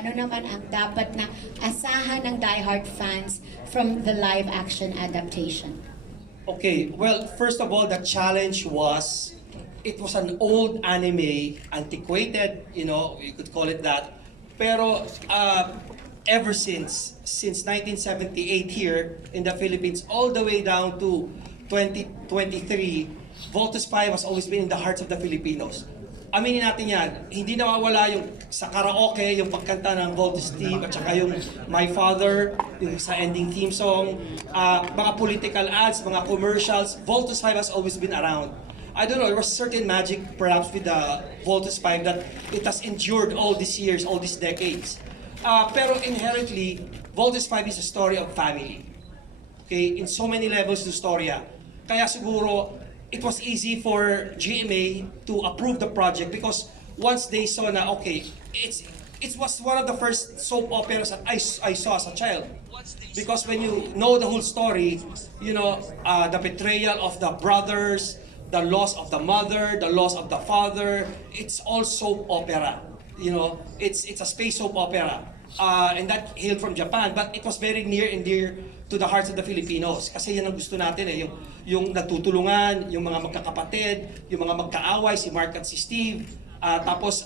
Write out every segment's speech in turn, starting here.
Ano naman ang dapat na asahan ng diehard fans from the live action adaptation? Okay, well, first of all, the challenge was, it was an old anime, antiquated, you could call it that. Pero ever since 1978 here in the Philippines, all the way down to 2023, Voltus 5 has always been in the hearts of the Filipinos. Aminin natin yan, hindi nawawala yung sa karaoke, yung pagkanta ng Voltus team, at saka yung My Father, yung sa ending theme song, mga political ads, mga commercials. Voltus 5 has always been around. I don't know, there was certain magic perhaps with the Voltus 5 that it has endured all these years, all these decades. Pero inherently, Voltus 5 is a story of family. Okay, in so many levels the storya. Kaya siguro, it was easy for GMA to approve the project because once they saw na, okay, it was one of the first soap operas that I saw as a child. Because when you know the whole story, the betrayal of the brothers, the loss of the mother, the loss of the father, it's all soap opera. It's a space soap opera. And that hailed from Japan, but it was very near and dear to the hearts of the Filipinos. Kasi yan ang gusto natin yung nagtutulungan, yung mga magkakapatid, yung mga magkaaway, si Mark at si Steve, tapos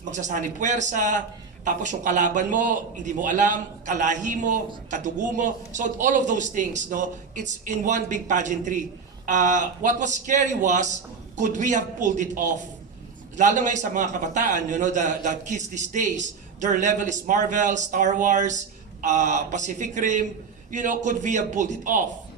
magsasani puwersa, tapos yung kalaban mo, hindi mo alam, kalahi mo, kadugo mo. So all of those things, it's in one big pageantry. What was scary was, could we have pulled it off? Lalo ngayon sa mga kabataan, the kids these days, their level is Marvel, Star Wars, Pacific Rim. Could we have pulled it off?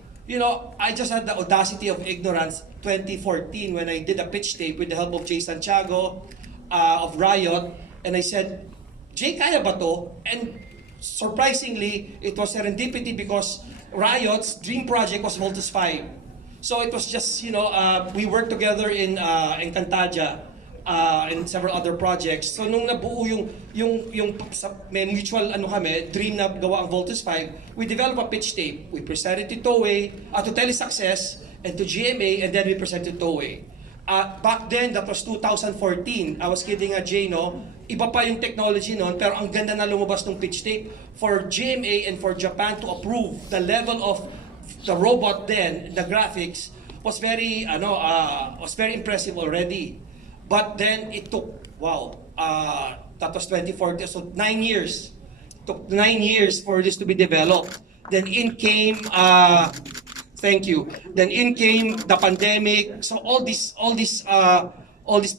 I just had the audacity of ignorance 2014 when I did a pitch tape with the help of Jay Santiago of Riot, and I said, Jay, kaya ba to? And surprisingly, it was serendipity because Riot's dream project was Voltus 5. So it was just, we worked together in Encantadia. And several other projects. So nung nabuo yung may mutual dream na gawa ang Voltus 5, we developed a pitch tape. We presented to Toei, to Telesuccess, and to GMA, and then we presented to Toei. Back then, that was 2014. I was kidding Jay, iba pa yung technology noon, pero ang ganda na lumabas ng pitch tape for GMA and for Japan to approve the level of the robot then, the graphics, was very impressive already. But then it took, that was 2014, so 9 years. It took 9 years for this to be developed. Then in came, thank you. Then in came the pandemic. So all these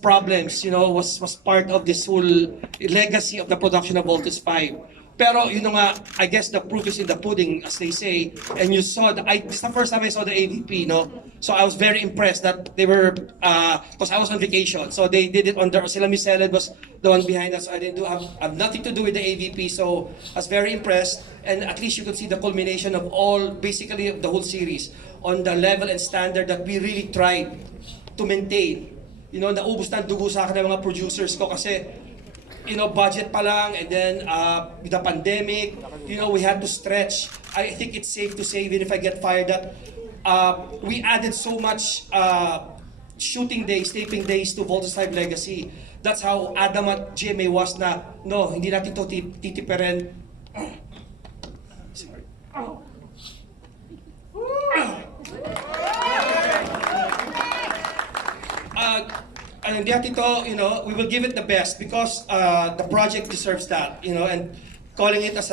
problems, was part of this whole legacy of the production of Voltus 5. Pero nga, I guess the proof is in the pudding, as they say. And you saw, this is the first time I saw the AVP, So I was very impressed that they were, because I was on vacation. So they did it on sila Miss Helen was the one behind us. So I didn't have nothing to do with the AVP. So I was very impressed. And at least you could see the culmination of basically of the whole series on the level and standard that we really tried to maintain. Naubos na ang dugo sa akin ng mga producers ko kasi, budget pa lang, and then with the pandemic, we had to stretch. I think it's safe to say, even if I get fired, that we added so much shooting days, taping days to Voltus 5 Legacy. That's how adamant GMA was na, no, hindi natin to titipirin. Sorry. And we will give it the best because the project deserves that, and calling it as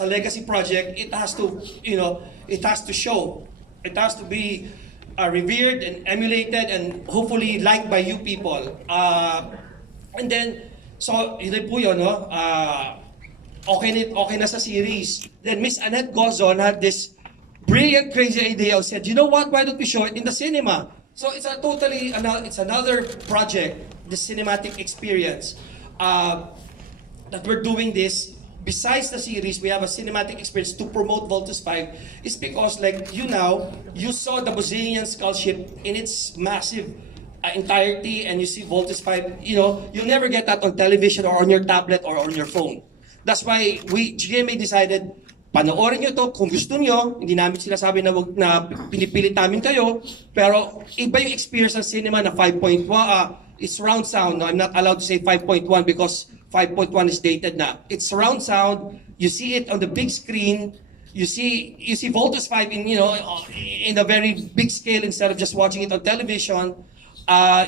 a legacy project, it has to, it has to show, it has to be revered and emulated and hopefully liked by you people. And then, so yun po yun, okay na sa series. Then Miss Annette Gozon had this brilliant, crazy idea. Said, you know what? Why don't we show it in the cinema? So it's it's another project, the cinematic experience, that we're doing this. Besides the series, we have a cinematic experience to promote Voltus 5. It's because, you saw the Brazilian skull ship in its massive entirety, and you see Voltus 5. You'll never get that on television or on your tablet or on your phone. That's why GMA decided, panoorin nyo to kung gusto nyo. Hindi namin sinasabi na pinipilit namin kayo. Pero iba yung experience ng cinema na 5.1. It's round sound. No? I'm not allowed to say 5.1 because 5.1 is dated na. It's surround sound. You see it on the big screen. You see Voltus 5 in, you know, in a very big scale instead of just watching it on television.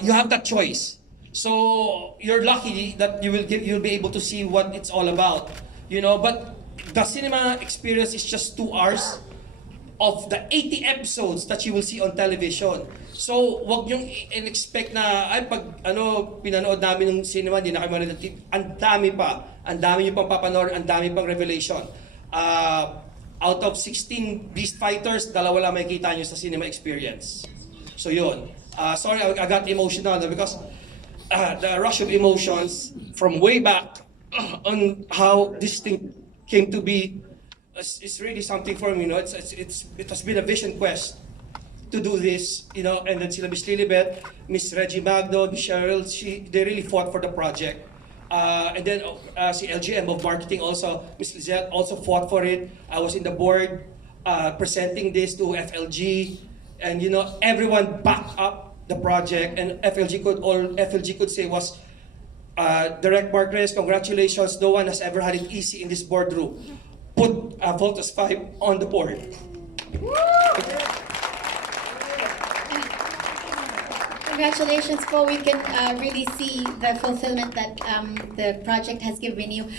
You have that choice. So you're lucky that you'll be able to see what it's all about. You know, but the cinema experience is just 2 hours of the 80 episodes that you will see on television. So, wag niyong in-expect na, ay, pag pinanood namin ng cinema, hindi na kayo manood ng TV. Ang dami pa. Ang dami niyo pang papanood, ang dami pang revelation. Out of 16 Beast Fighters, 2 lang makikita niyo sa cinema experience. So, yun. Sorry, I got emotional because the rush of emotions from way back on how this thing came to be it's really something for me, you know. It has been a vision quest to do this, you know. And then sila Miss Lilibet, Miss Reggie Magno, Miss Cheryl, they really fought for the project. And then si LGM of marketing also, Miss Lizette also fought for it. I was in the board presenting this to FLG, and you know everyone backed up the project. And FLG could say was, Direct Marquez, congratulations. No one has ever had it easy in this boardroom. Put Voltus 5 on the board. Congratulations po. We can really see the fulfillment that the project has given you.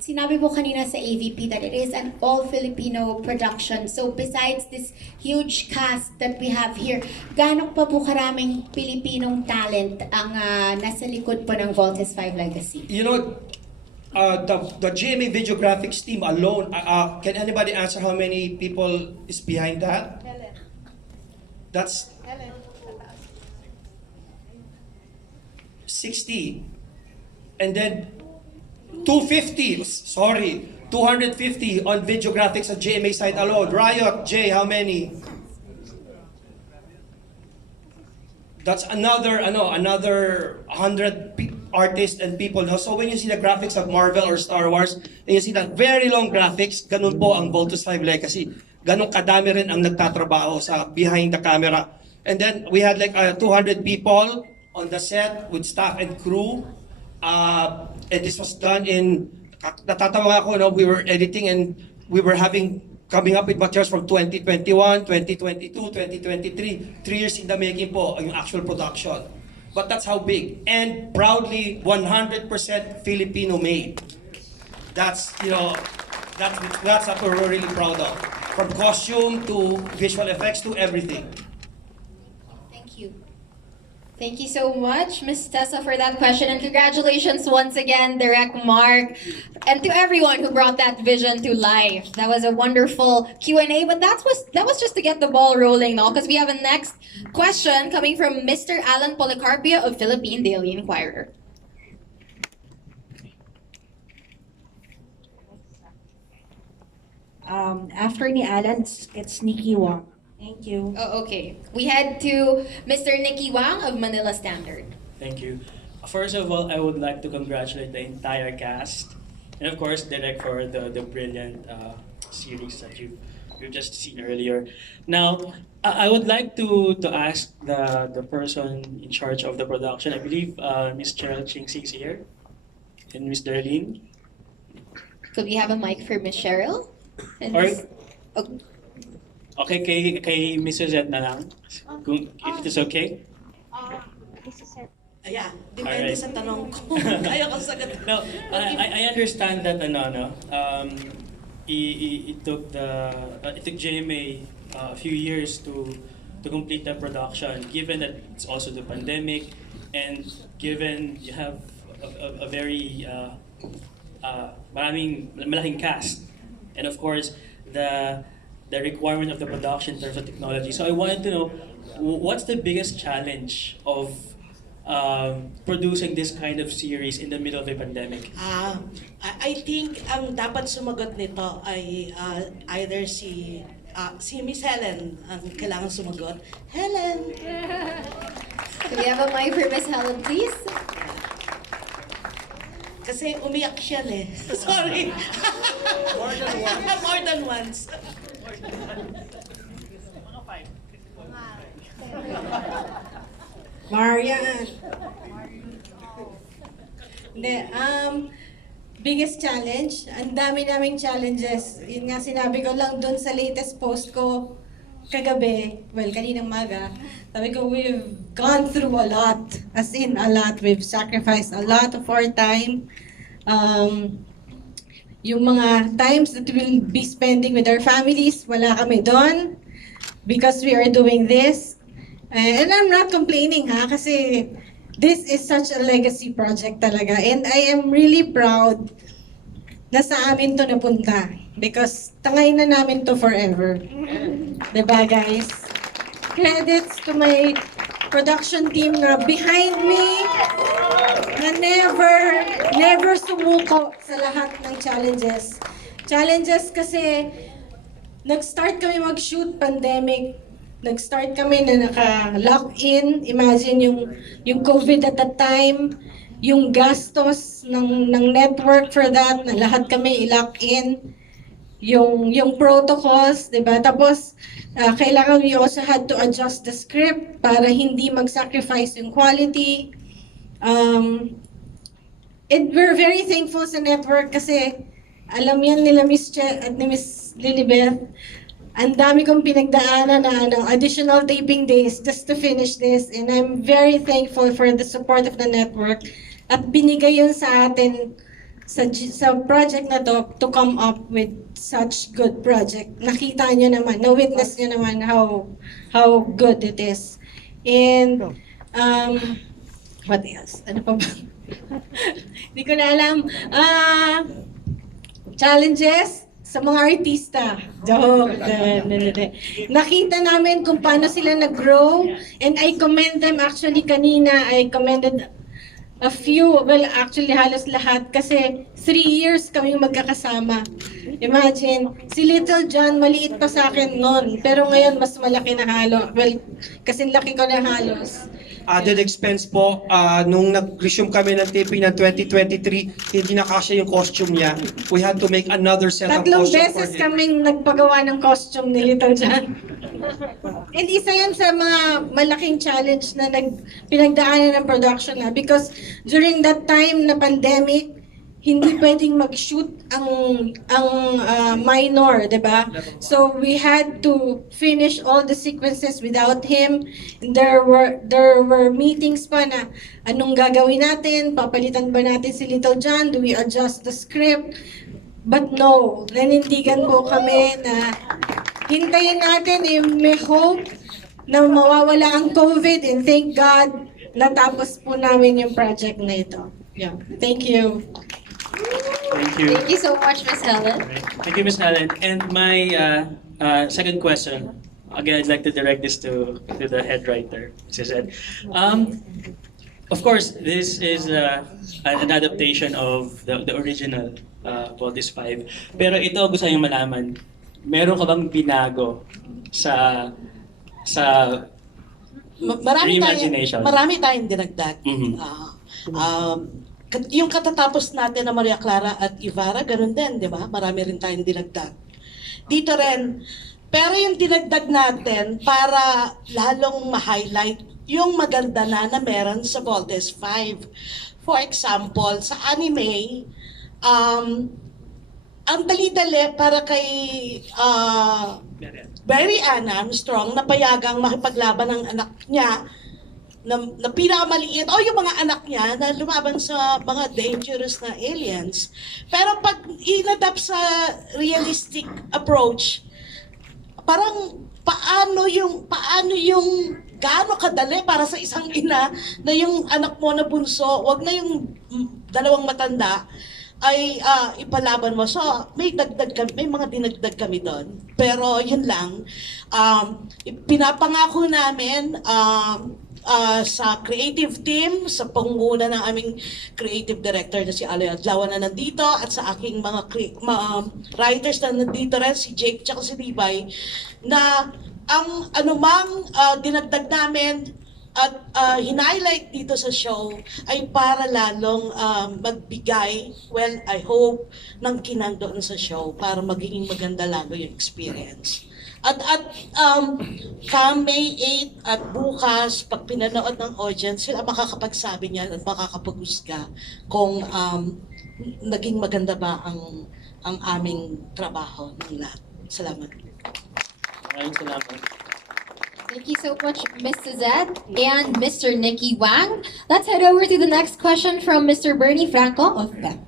Sinabi po kanina sa AVP that it is an all-Filipino production. So besides this huge cast that we have here, gaano pa po karaming Pilipinong talent ang nasa likod po ng Voltus 5 Legacy? You know, the GMA Video Graphics team alone, can anybody answer how many people is behind that? Helen. That's Helen. 60. And then 250 on video graphics at GMA side alone. Riot, Jay, how many? That's another 100 artists and people. No? So when you see the graphics of Marvel or Star Wars, and you see that very long graphics, ganun po ang Voltus 5 Legacy. Ganun kadami rin ang nagtatrabaho sa behind the camera. And then we had like 200 people on the set with staff and crew. And this was done in, natatawa ako, no? We were editing and we were coming up with materials from 2021, 2022, 2023. 3 years in the making po, yung actual production. But that's how big. And proudly, 100% Filipino made. That's, you know, that's what we're really proud of. From costume to visual effects to everything. Thank you. Thank you so much, Ms. Tessa, for that question. And congratulations once again, Direct Mark, and to everyone who brought that vision to life. That was a wonderful Q&A, but that was just to get the ball rolling, no? Because we have a next question coming from Mr. Alan Policarpio of Philippine Daily Inquirer. After ni Alan, it's Nikki Wong. Thank you. Oh, okay. We head to Mr. Nicky Wang of Manila Standard. Thank you. First of all, I would like to congratulate the entire cast, and of course, Direk for the brilliant series that you've just seen earlier. Now, I would like to ask the person in charge of the production. I believe Ms. Cheryl Chingsi is here, and Ms. Darlene. Could we have a mic for Miss Cheryl? And Or- Miss- oh, Okay, kay Ms. Suzette na lang, kung if it is okay. Yeah, Alright. depende sa tanong ko. Kaya ko sagot. No, I understand that it took GMA a few years to complete the production, given that it's also the pandemic, and given you have a very malaking cast, and of course the requirement of the production in terms of technology. So I wanted to know, what's the biggest challenge of producing this kind of series in the middle of a pandemic? I think ang dapat sumagot nito ay either si Miss Helen ang kailangan sumagot. Helen! could we have a mic for Miss Helen, please? Kasi umiyak siya eh. Sorry. More than once. More than once. Marian. Hindi, biggest challenge, ang dami naming challenges. Yun nga sinabi ko lang dun sa latest post ko kagabi, well, kaninang maga, sabi ko, we've gone through a lot, as in a lot. We've sacrificed a lot of our time. Yung mga times that we'll be spending with our families, wala kami doon because we are doing this. And I'm not complaining ha, kasi this is such a legacy project talaga. And I am really proud na sa amin to napunta. Because tangay na namin to forever. Diba guys? Credits to my production team na behind me, na never sumuko sa lahat ng challenges. Challenges kasi nag-start kami mag-shoot pandemic. Nag-start kami na naka-lock-in. Imagine yung COVID at that time, yung gastos ng network for that, na lahat kami i-lock-in. Yung protocols, di ba? Tapos, kailangan we also had to adjust the script para hindi mag-sacrifice yung quality. And we're very thankful sa network kasi alam yan nila Miss Che at ni Miss Lilibeth. Ang dami kong pinagdaanan na additional taping days just to finish this. And I'm very thankful for the support of the network. At binigay yun sa atin sa project na to come up with such good project. Nakita nyo naman, na-witness nyo naman how good it is. And, what else? Ano pa ba? Hindi ko na alam. Challenges sa mga artista. Joke. Nakita namin kung paano sila nag-grow. And I commend them. Actually, kanina, I commended a few, well actually halos lahat kasi 3 years kaming magkakasama. Imagine, si Little John maliit pa sa akin noon, pero ngayon mas malaki na halo. Well, kasi laki ko na halos. Added expense po, nung nag-resume kami ng taping ng 2023, hindi na kasya yung costume niya. We had to make another set of Tatlong costume for beses him. kaming nagpagawa ng costume ni Little John. And isa yan sa mga malaking challenge na pinagdaanan ng production na because during that time na pandemic, hindi pwedeng mag-shoot ang minor, 'di ba? So we had to finish all the sequences without him. And there were meetings pa na anong gagawin natin? Papalitan ba natin si Little John? Do we adjust the script? But no, nanindigan po kami na hintayin natin, may hope na mawawala ang COVID, and thank God natapos po namin yung project na ito. Yeah. Thank you. Thank you. Thank you so much, Miss Helen. Thank you, Miss Helen. And my second question, again, I'd like to direct this to the head writer, as I said. Of course, this is an adaptation of the original Voltes 5. Pero ito, gusto nyo malaman, meron ka bang binago sa reimagination? Marami tayong dinagdag. Mhm. Yung katatapos natin na Maria Clara at Ivara, ganun din, di ba? Marami rin tayong dinagdag. Dito rin, pero yung dinagdag natin para lalong ma-highlight yung maganda na meron sa Voltes 5. For example, sa anime, ang dali-dali para kay Barry Ann Armstrong na payagang makipaglaban ng anak niya na pinakamaliit, o yung mga anak niya na lumaban sa mga dangerous na aliens. Pero pag inadapt sa realistic approach, parang paano yung gaano kadali para sa isang ina na yung anak mo na bunso, wag na yung dalawang matanda, ay ipalaban mo. So, may mga dinagdag kami doon. Pero yun lang, pinapangako namin sa creative team, sa pangunguna ng aming creative director na si Aloy Adlawan na nandito, at sa aking mga writers na nandito rin, si Jake at si Levi, na ang anumang dinagdag namin at hinighlight dito sa show ay para lalong magbigay, well, I hope, ng kinang doon sa show para magiging maganda lalo yung experience. Come May 8 at bukas, pag pinanood ng audience, sila makakapagsabi niyan at makakapaghusga kung naging maganda ba ang aming trabaho ng lahat. Salamat. Maraming salamat. Thank you so much, Ms. Suzette and Mr. Nicky Wang. Let's head over to the next question from Mr. Bernie Franco of BEP.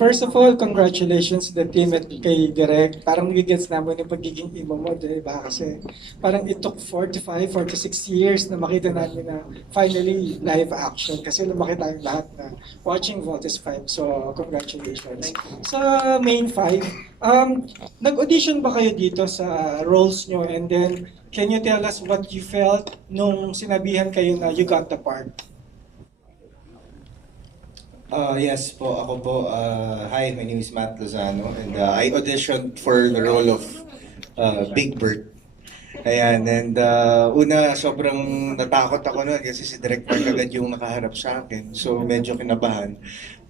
First of all, congratulations to the team at kay Direk. Parang gigets namin yung pagiging imo mo, di ba? Kasi parang it took 45, 46 years na makita namin na finally live action. Kasi lumaki tayong lahat na watching Voltes 5. So, congratulations. Sa main 5, nag-audition ba kayo dito sa roles nyo? And then, can you tell us what you felt nung sinabihan kayo na you got the part? Yes po, ako po. Hi, my name is Matt Lozano and I auditioned for the role of Big Bird. Ayan, and una, sobrang natakot ako noon kasi si Direk Mark agad yung nakaharap sa akin. So, medyo kinabahan.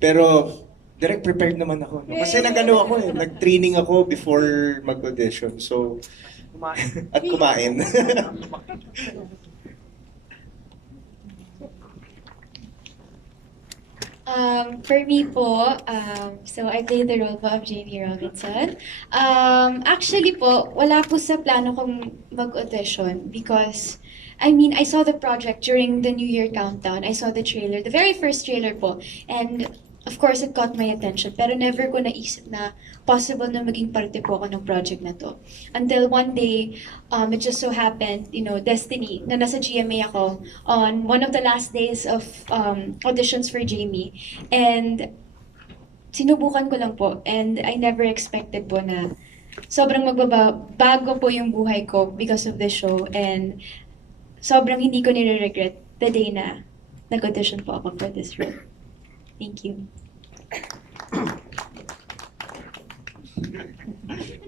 Pero, Direk, prepared naman ako. No? Kasi nag-ano ako nag-training ako before mag-audition. So, at kumain. For me po, so I played the role po of Jamie Robinson. Actually po, wala po sa plano kong mag-audition because, I mean, I saw the project during the New Year countdown. I saw the trailer, the very first trailer po. And of course, it caught my attention. Pero never ko naisip na possible na maging parte po ako ng project na to. Until one day, it just so happened, you know, destiny, na nasa GMA ako on one of the last days of auditions for Jamie. And sinubukan ko lang po. And I never expected po na sobrang magbabago po yung buhay ko because of this show. And sobrang hindi ko nire-regret the day na nag-audition po ako for this role. Thank you.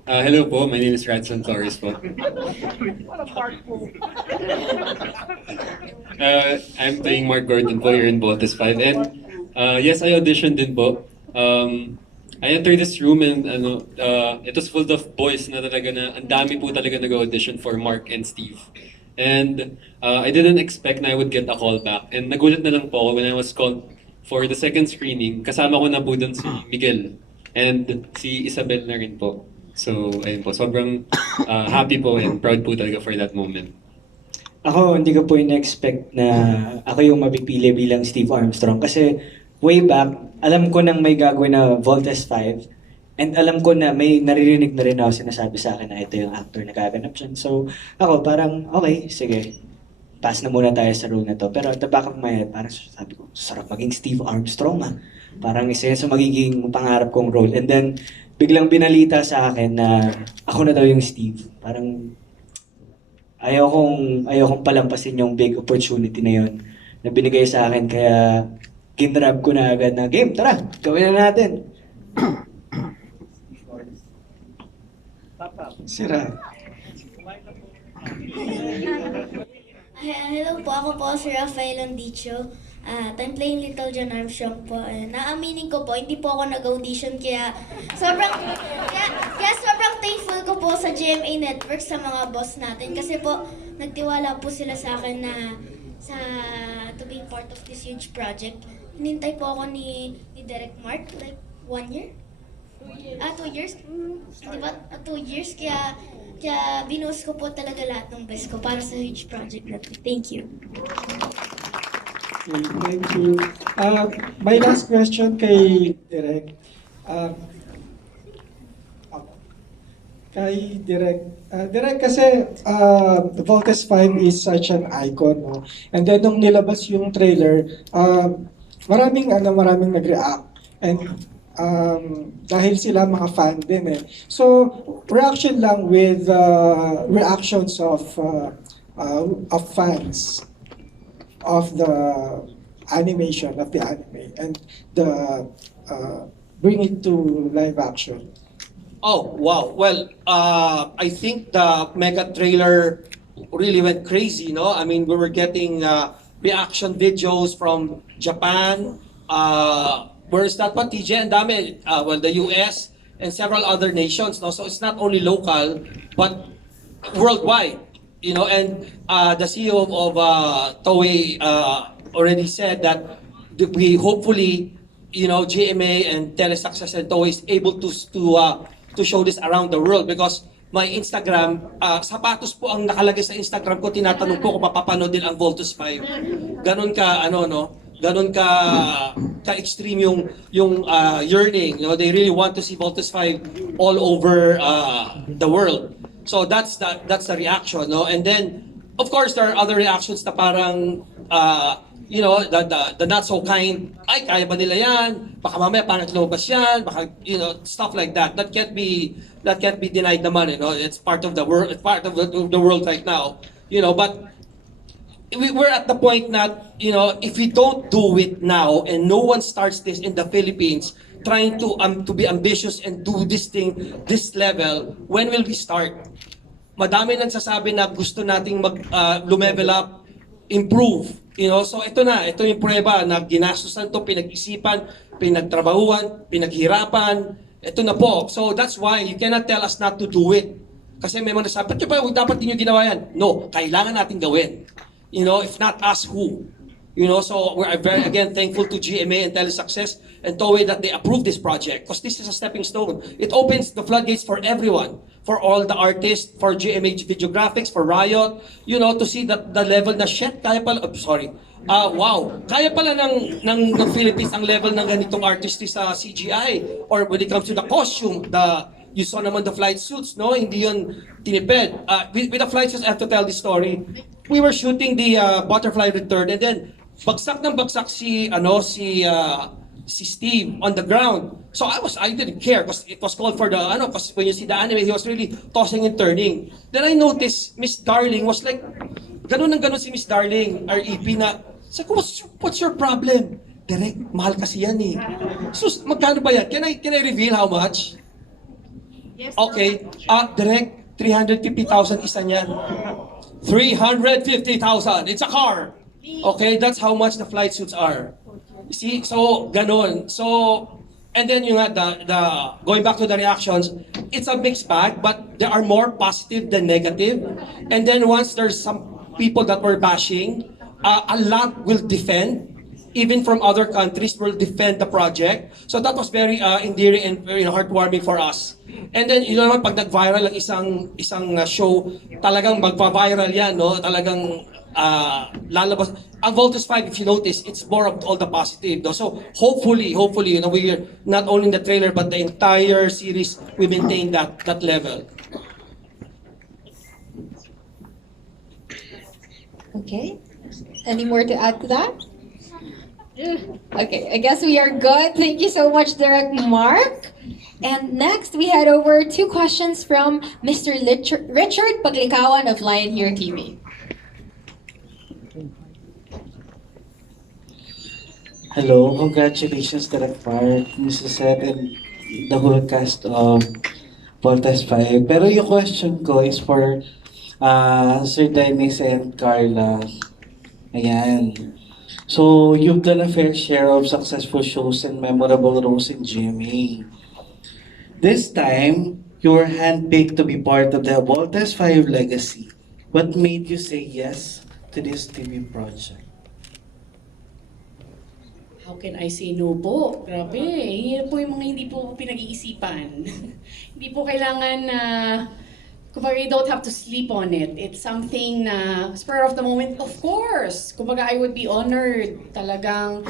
Hello po, my name is Radson Torres po. I'm playing Mark Gordon po here in Voltes 5 and yes, I auditioned din po. I entered this room and it was full of boys na talaga na ang dami po talaga nag-audition for Mark and Steve. And I didn't expect na I would get a call back. And nagulat na lang po ako when I was called for the second screening. Kasama ko na po doon si Miguel and si Isabel na rin po. So, ayun po. Sobrang happy po and proud po talaga for that moment. Ako, hindi ko po in-expect na ako yung mapipili bilang Steve Armstrong. Kasi way back, alam ko nang may gagawin na Voltes 5 and alam ko na may naririnig na rin ako sinasabi sa akin na ito yung actor na gaganap dyan. So, ako parang, okay, sige. Pass na muna tayo sa role na to. Pero at the back of my head, parang sabi ko, sarap maging Steve Armstrong ah. Parang isa yan sa magiging pangarap kong role. And then, biglang binalita sa akin na ako na daw yung Steve. Parang ayaw kong palampasin yung big opportunity na yun na binigay sa akin. Kaya ginrab ko na agad na, game, tara, gawin na natin. Sira. Hello po, ako po si Rafael Andicho. I'm playing Little John Armstrong po. Naaminin ko po, hindi po ako nag-audition kaya sobrang thankful ko po sa GMA Network sa mga boss natin kasi po nagtiwala po sila sa akin na to be part of this huge project. Hinintay po ako ni Direk Mark like 1 year? 2 years? Diba? 2 years kaya binuhos ko po talaga lahat ng best ko para sa huge project na to. Thank you. Okay, thank you. My last question kay Direk. Kay Direk. Direk kasi Voltes 5 is such an icon, no? And then nung nilabas yung trailer, maraming nag-react. And dahil sila mga fan din eh. So, reaction lang with reactions of fans of the animation, of the anime, and the bring it to live action. Oh, wow. Well, I think the mega trailer really went crazy, no? I mean, we were getting reaction videos from Japan, where's that pa, TJ? Ang dami. Well, the US, and several other nations. No? So it's not only local, but worldwide. And the CEO of Toei already said that we hopefully, GMA and Telesuccess and Toei is able to show this around the world because my Instagram, sapatos po ang nakalagay sa Instagram ko, tinatanong po kung mapapanood din ang Voltus 5. Ganon ka, ganon ka extreme yung yearning. They really want to see Voltus 5 all over the world. So that's the reaction, no? And then, of course, there are other reactions na parang, the not so kind, ay, kaya ba nila yan? Baka mamaya parang lumabas yan, baka, stuff like that. That can't be denied naman, It's part of the world, it's part of the world right now, but we're at the point that, if we don't do it now and no one starts this in the Philippines, trying to be ambitious and do this thing, this level, when will we start? Madami nang sasabi na gusto nating lumevel up, improve. So ito yung prueba na ginastusan to, pinag-isipan, pinagtrabahuan, pinaghirapan. Ito na po. So that's why you cannot tell us not to do it. Kasi may mga nasabi, dapat din yung ginawa yan. No, kailangan natin gawin. If not us, who? So we're very, again, thankful to GMA and Telesuccess and Toei that they approved this project because this is a stepping stone. It opens the floodgates for everyone, for all the artists, for GMA Videographics, for Riot, to see that the level na shit, kaya pala, wow, kaya pala ng Philippines ang level ng ganitong artistry sa CGI or when it comes to the costume, you saw naman the flight suits, no? Hindi yun tinipid. With the flight suits, I have to tell this story. We were shooting the Butterfly Return and then bagsak ng bagsak si Steve on the ground. So I didn't care because it was called for the because when you see the anime, he was really tossing and turning. Then I noticed Miss Darling was like ganun si Miss Darling, our EP na. Sabi ko, what's your problem? Direk, mahal kasi yan eh. So magkano ba yan? Can I reveal how much? Yes. Okay. Direk, 350,000 isa niyan. 350,000. It's a car. Okay, that's how much the flight suits are. You see, so ganon. So, and then yung the going back to the reactions, it's a mixed bag, but there are more positive than negative. And then once there's some people that were bashing, a lot will defend. Even from other countries will defend the project. So that was very endearing and very heartwarming for us. And then, naman, pag nag-viral ang isang show, talagang magpa-viral yan, no? Talagang lalabas. Ang Voltus 5, if you notice, it's more of all the positive. No? So hopefully, we're not only in the trailer, but the entire series, we maintain that level. Okay. Any more to add to that? Okay, I guess we are good. Thank you so much, Derek Mark. And next, we head over 2 questions from Mr. Richard Paglikawan of Lion Here TV. Hello, congratulations Derek Mark, Mrs. Seth, and the whole cast of Voltes 5. Pero yung question ko is for Sir Dennis and Carla. Ayan. So, you've done a fair share of successful shows and memorable roles in GMA. This time, you were handpicked to be part of the Voltes 5 legacy. What made you say yes to this TV project? How can I say no po? Grabe, yan po yung mga hindi po pinag-iisipan. Hindi po kailangan na, kumbaga, you don't have to sleep on it. It's something na, spur of the moment, of course. Kumbaga, I would be honored. Talagang,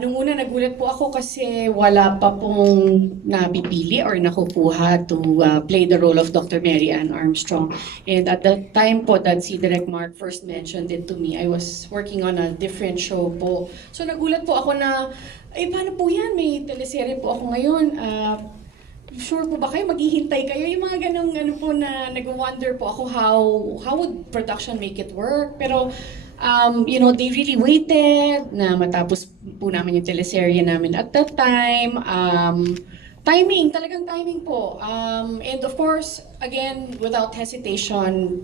nung una nagulat po ako kasi wala pa pong napipili or nakukuha to play the role of Dr. Mary Ann Armstrong. And at the time po that si Direk Mark first mentioned it to me, I was working on a different show po. So nagulat po ako na, paano po yan? May teleserye po ako ngayon. Sure po ba kayo? Maghihintay kayo? Yung mga ganong po na nag-wonder po ako how would production make it work? Pero, they really waited na matapos po namin yung teleserye namin at that time. Talagang timing po. And of course, again, without hesitation,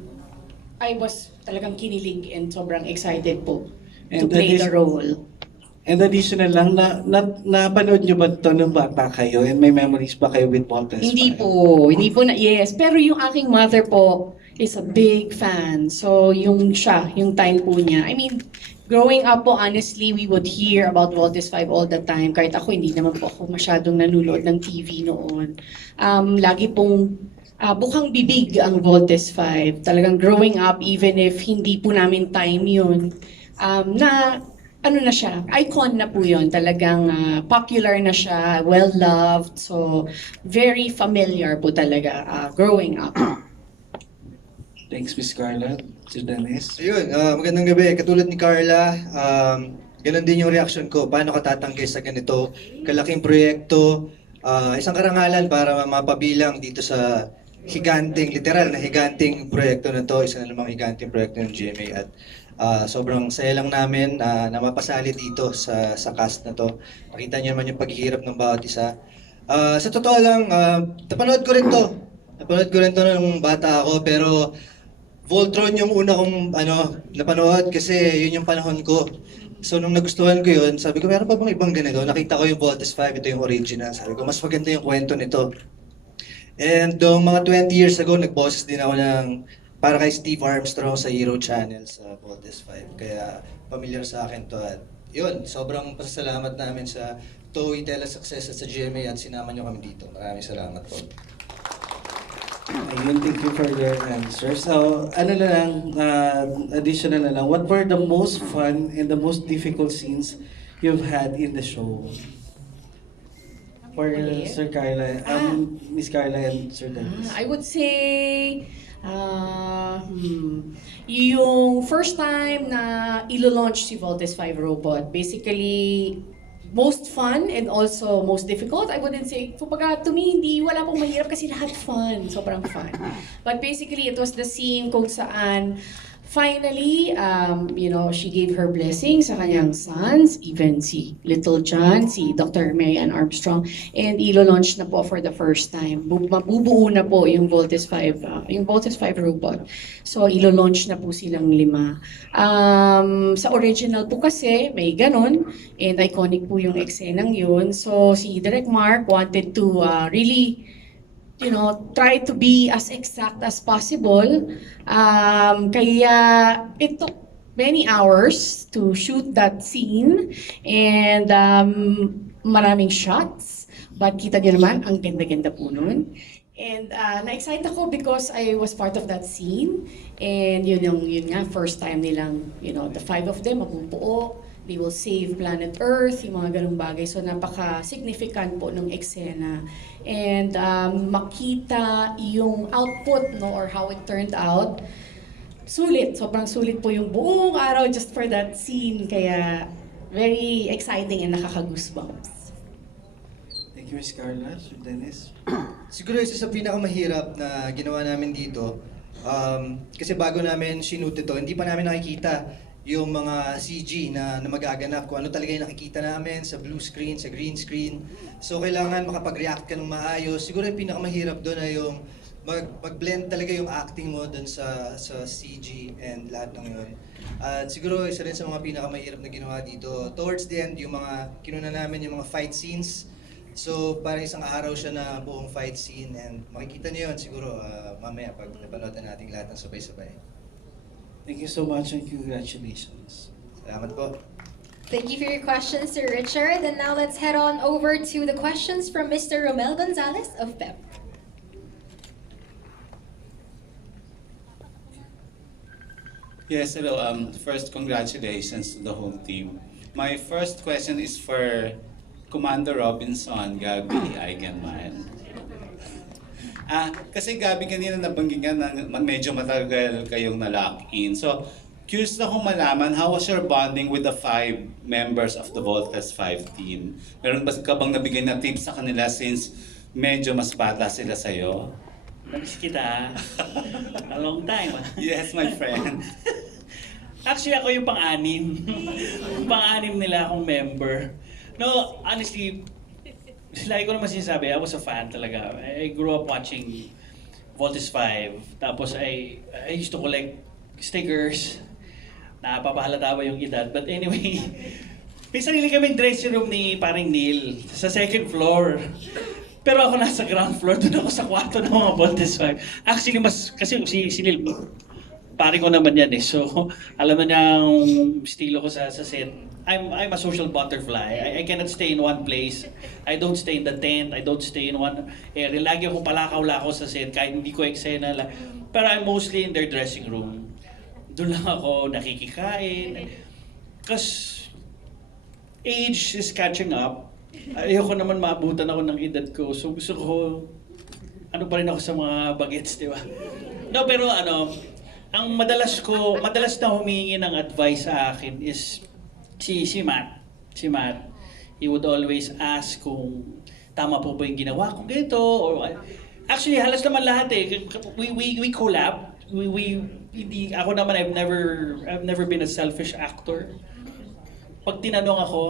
I was talagang kinilig and sobrang excited po to play the role. And additional lang, napanood nyo ba ito nung bata kayo? And may memories ba kayo with Voltes 5? Hindi po na, yes. Pero yung aking mother po is a big fan. So yung time po niya. I mean, growing up po, honestly, we would hear about Voltes 5 all the time. Kahit ako, hindi naman po ako masyadong nanonood ng TV noon. Lagi pong bukang bibig ang Voltes 5. Talagang growing up, even if hindi po namin time yun, na siya, icon na po yun. Talagang popular na siya, well-loved. So, very familiar po talaga growing up. Thanks, Miss Carla. Sir Dennis. Ayun, magandang gabi. Katulad ni Carla, ganun din yung reaction ko. Paano ka tatanggi sa ganito? Kalaking proyekto, isang karangalan para mapabilang dito sa literal na higanting proyekto na to. Isa na namang higanting proyekto ng GMA at sobrang saya lang namin na mapasali dito sa cast na to. Makita niyo naman yung paghihirap ng bawat isa. Sa totoo lang, napanood ko rin to. Napanood ko rin to nung bata ako, pero Voltron yung una kong napanood kasi yun yung panahon ko. So nung nagustuhan ko yun, sabi ko meron pa bang ibang ganito? Nakita ko yung Voltes 5, ito yung original. Sabi ko mas maganda yung kwento nito. And mga 20 years ago, nagboses din ako ng para kay Steve Armstrong sa Hero Channel sa Voltes 5. Kaya familiar sa akin to. At yun, sobrang pasasalamat namin sa TOEI Success at sa GMA at sinama nyo kami dito. Maraming salamat po. Ayun, thank you for your answer. So, additional na lang, what were the most fun and the most difficult scenes you've had in the show? For Sir Carla, Miss Carla and Sir Dennis. I would say, yung first time na ilo-launch si Voltes 5 robot, basically, most fun and also most difficult. I wouldn't say, to me, wala pong mahirap kasi lahat fun. Sobrang fun. But basically, it was the scene kung saan finally, she gave her blessing sa kanyang sons, even si Little John, si Dr. Mary Ann Armstrong, and ilo-launch na po for the first time. Mabubuo na po yung Voltes 5 robot. So, ilo-launch na po silang 5. Sa original po kasi, may ganon, and iconic po yung eksenang yun. So, si Direk Mark wanted to really try to be as exact as possible. Kaya it took many hours to shoot that scene and maraming shots. But kita niyo naman, ang ganda-ganda po nun. And na-excite ako because I was part of that scene. And yun nga, first time nilang, the 5 of them mabubuo. They will save planet Earth, yung mga ganung bagay. So napaka-significant po ng eksena. And makita yung output, or how it turned out, sulit. Sobrang sulit po yung buong araw just for that scene. Kaya very exciting and nakaka-goosebumps. Thank you, Miss Carla. Sir Dennis. Siguro isa sa pinakamahirap na ginawa namin dito, kasi bago namin sinute ito, hindi pa namin nakikita yung mga CG na magaganap, kung ano talaga yung nakikita namin sa blue screen, sa green screen. So kailangan makapag-react ka ng maayos. Siguro yung pinakamahirap doon ay yung mag-blend talaga yung acting mo doon sa CG and lahat ng yun. At siguro isa rin sa mga pinakamahirap na ginawa dito, towards the end, yung mga kinuna namin yung mga fight scenes. So parang isang araw siya na buong fight scene and makikita niyo yun siguro mamaya pag napanood natin lahat ng sabay-sabay. Thank you so much and congratulations. Salamat po. Thank you for your questions, Sir Richard. And now let's head on over to the questions from Mr. Romel Gonzalez of PEP. Yes, hello. First, congratulations to the whole team. My first question is for Commander Robinson, Gabi Eigenman. Kasi Gabi, kanina nabanggit nga na medyo matagal kayong na-lock-in. So, curious na kung malaman, how was your bonding with the 5 members of the Voltes 5 team? Meron ba ka bang nabigay na tips sa kanila since medyo mas bata sila sa'yo? Namiss kita. A long time. Yes, my friend. Actually, ako yung pang-anim. Yung pang-anim nila akong member. No, honestly, lagi ko naman sinasabi, I was a fan talaga. I grew up watching Voltes 5. Tapos I used to collect stickers. Napapahalata ba yung edad? But anyway, May sarili kaming dressing room ni paring Neil sa second floor. Pero ako nasa ground floor, doon ako sa kwarto ng mga Voltes 5. Actually, kasi si Neil, pare ko naman yan eh. So, alam na niya ang estilo ko sa set. I'm a social butterfly. I cannot stay in one place. I don't stay in the tent. I don't stay in one area. Lagi akong palakaw-lakaw sa set kahit hindi ko eksena. Pero I'm mostly in their dressing room. Doon lang ako nakikikain. Because age is catching up. Ayoko naman maabutan ako ng edad ko. So gusto ko, ano pa rin ako sa mga bagets, di ba? No, pero ang madalas na humingi ng advice sa akin is si Matt. Si Matt. He would always ask kung tama po ba yung ginawa kong ganito. Actually, halos naman lahat eh. We collab. Ako naman, I've never been a selfish actor. Pag tinanong ako,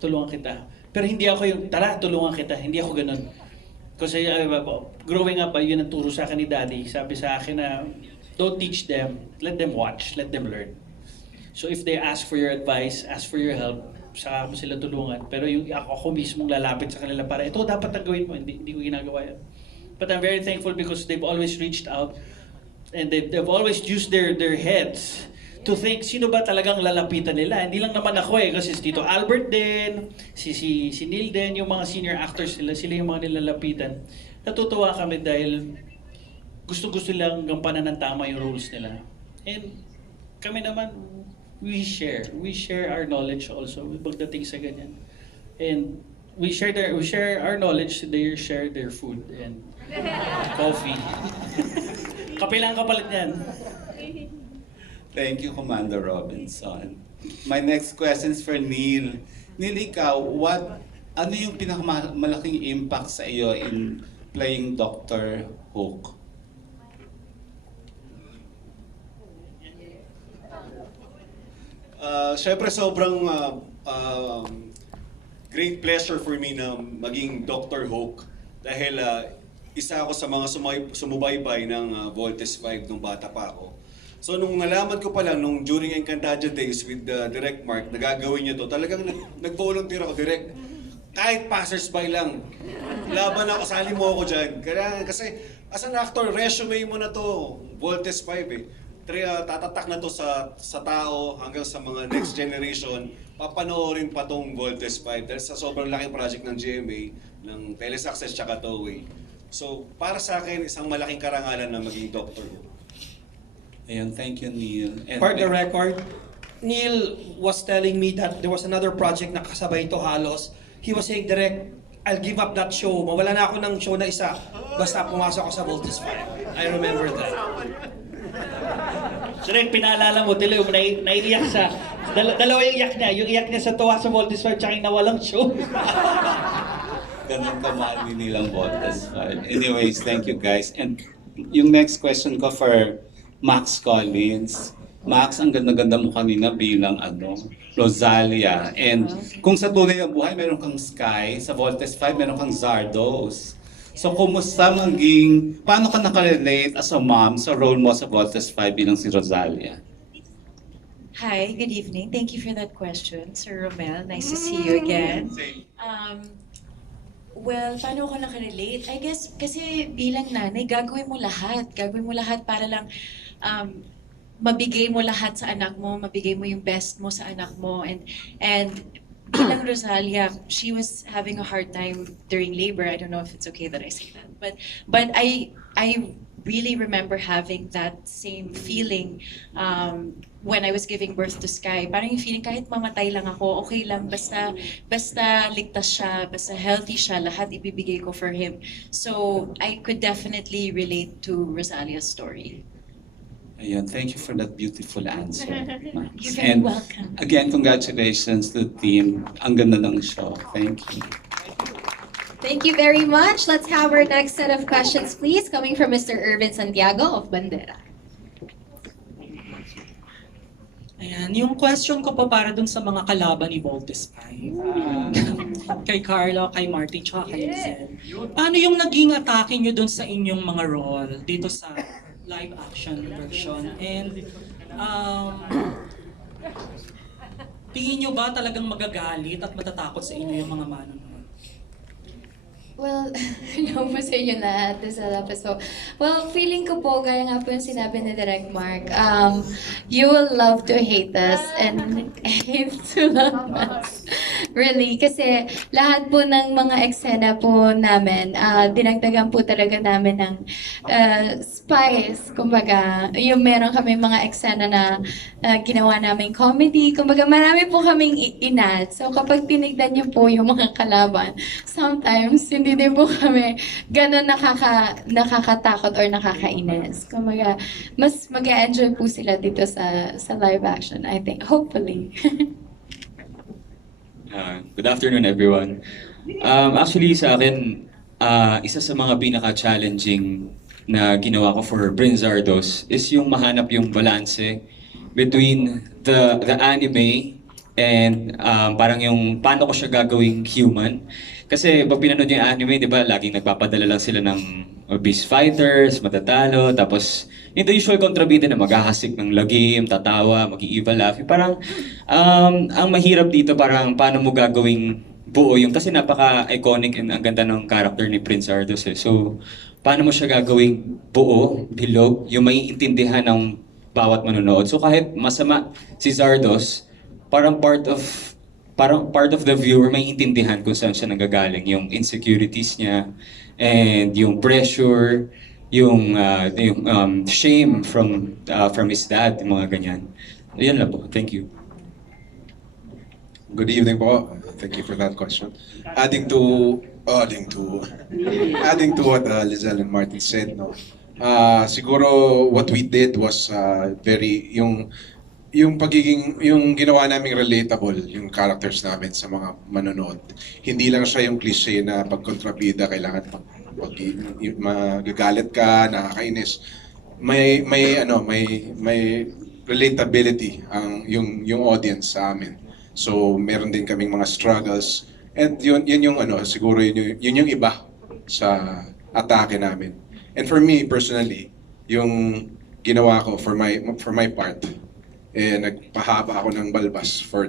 tulungan kita. Pero hindi ako yung, tara, tulungan kita. Hindi ako ganun. Kasi growing up, yun ang turo sa akin ni Daddy. Sabi sa akin na, don't teach them, let them watch, let them learn. So if they ask for your advice, ask for your help, saka mo sila tulungan. Pero yung ako mismong lalapit sa kanila para, ito dapat ang gawin mo, hindi ko ginagawa yan. But I'm very thankful because they've always reached out and they've always used their heads to think, sino ba talagang lalapitan nila? Hindi lang naman ako eh, kasi si Tito Albert din, si Neil din, yung mga senior actors sila yung mga nilalapitan. Natutuwa kami dahil gusto-gusto lang gampanan ng tama yung roles nila. And kami naman, we share our knowledge also pagdating sa ganyan. And we share our knowledge, they share their food and coffee. Kape lang kapalit yan. Thank you, Commander Robinson. My next question is for Neil. Neil, ikaw, ano yung pinakamalaking impact sa iyo in playing Dr. Hook? Siyempre sobrang great pleasure for me na maging Dr. Hook dahil isa ako sa mga sumubaybay ng Voltes 5 nung bata pa ako. So nung nalaman ko pa lang, nung during Encantadia Days with Direct Mark, nagagawin niya to, talagang nag-volunteer ako direct. Kahit passers-by lang. Laban ako, sali mo ako dyan. Kasi as an actor, resume mo na to, Voltes 5 eh. Tatatak na to sa tao hanggang sa mga next generation, papanoorin pa tong Voltes 5 dahil sa sobrang laking project ng GMA, ng Telesuccess tsaka Toei. So para sa akin, isang malaking karangalan na maging Dr. Who. Ayun, thank you, Neil. And For the record, Neil was telling me that there was another project na kasabay ito halos. He was saying, Direk, I'll give up that show. Mawala na ako ng show na isa. Basta pumasok ako sa Voltes 5. I remember that. So rin, pinaalala mo, Tilo, naiiyak sa, dalawa yung iyak niya. Yung iyak niya sa tuwa sa Voltes 5, tsaka yung nawalang show. Ganun kamahal ni nilang Voltes 5. Anyways, thank you guys. And yung next question ko for Max Collins. Max, ang ganda-ganda mo kanina bilang Rosalia. And kung sa tunay na buhay, meron kang Sky. Sa Voltes 5, meron kang Zardos. So, kumusta paano ka nakarelate as a mom sa role mo sa Voltes 5 bilang si Rosalia? Hi, good evening. Thank you for that question, Sir Romel. Nice to see you again. Well, paano ko nakarelate? I guess, kasi bilang nanay, gagawin mo lahat. Gagawin mo lahat para lang mabigay mo lahat sa anak mo, mabigay mo yung best mo sa anak mo. And bilang Rosalia, she was having a hard time during labor. I don't know if it's okay that I say that. But I really remember having that same feeling when I was giving birth to Sky. Parang yung feeling kahit mamatay lang ako, okay lang, basta ligtas siya, basta healthy siya, lahat ibibigay ko for him. So I could definitely relate to Rosalia's story. Ayun, thank you for that beautiful answer, Max. You're very welcome. Again, congratulations to the team. Ang ganda ng show. Thank you. Thank you very much. Let's have our next set of questions, please, coming from Mr. Irvin Santiago of Bandera. Ayan, yung question ko po para dun sa mga kalaban ni Voltes 5. Kay Carla, kay Martin, tsaka kay Lizelle. Paano yung naging atake nyo dun sa inyong mga role dito sa live action version? And tingin nyo ba talagang magagalit at matatakot sa inyo yung mga manonood? Well, hello po sa inyo lahat. This is Ipalabas po. Well, feeling ko po, gaya nga po yung sinabi ni Direk Mark, you will love to hate us and hate to love us. Really, kasi lahat po ng mga eksena po namin, dinagdagan po talaga namin ng spice. Kumbaga, yung meron kami mga eksena na ginawa namin comedy. Kumbaga, marami po kaming inad. So, kapag tinignan niyo po yung mga kalaban, sometimes, hindi din po kami ganun nakakatakot or nakakainis. Kumbaga, mas mag-enjoy po sila dito sa live action, I think. Hopefully. Good afternoon, everyone. Actually, sa akin, isa sa mga pinaka-challenging na ginawa ko for Brinzardos is yung mahanap yung balanse between the anime and parang yung paano ko siya gagawing human. Kasi pag pinanood yung anime, di ba, laging nagpapadala lang sila ng beast fighters, matatalo, tapos yung the usual kontrabida na maghahasik ng lagim, tatawa, mag-i-evil laugh. Parang, ang mahirap dito parang paano mo gagawing buo yung, kasi napaka-iconic and ang ganda ng character ni Prince Ardos eh. So, paano mo siya gagawing buo, bilog, yung maiintindihan ng bawat manonood. So kahit masama si Zardos, parang part of the viewer may intindihan kung saan siya nagagaling, yung insecurities niya and yung pressure, yung shame from his dad, yung mga ganyan. Yan lang po. Thank you. Good evening po. Thank you for that question. Adding to what Lizelle and Martin said, no. Siguro what we did was yung ginawa naming relatable yung characters namin sa mga manonood. Hindi lang siya yung cliche na pagkontrabida kailangan magagalit ka, nakakainis. May relatability yung audience sa amin. So meron din kaming mga struggles and yun yung siguro yun yung iba sa atake namin. And for me personally, yung ginawa ko for my part, nagpahaba ako ng balbas for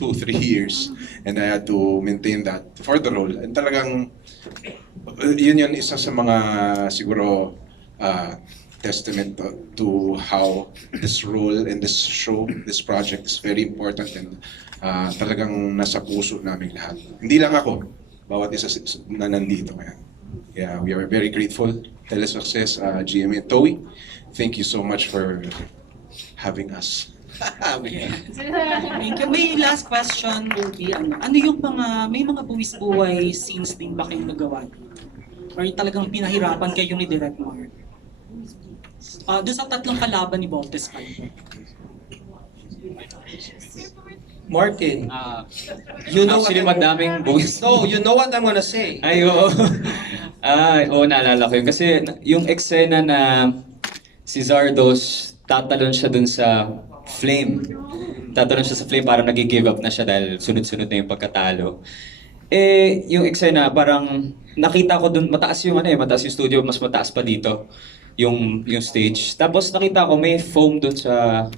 2-3 years and I had to maintain that for the role. And talagang yun isa sa mga siguro testament to how this role and this show, this project is very important and talagang nasa puso namin lahat. Hindi lang ako, bawat isa na nandito. Yeah, we are very grateful. Telesuccess, GMA Toei, thank you so much for having us. Thank you. May last question will be, ano yung may mga buwis-buway scenes din ba kayong nagawa? Or talagang pinahirapan kayo ni Direk Mark? Doon sa tatlong kalaban ni Voltes 5. Martin, you know Actually, madaming buwis. No, you know what I'm gonna say. Ay, oo. Oo, naalala ko yun. Kasi yung eksena na si Zardos, tatalon siya dun sa flame. Tatalon siya sa flame para nag-give up na siya dahil sunod-sunod na yung pagkatalo. Yung eksena, parang nakita ko dun, mataas yung studio, mas mataas pa dito yung stage. Tapos nakita ko may foam dun sa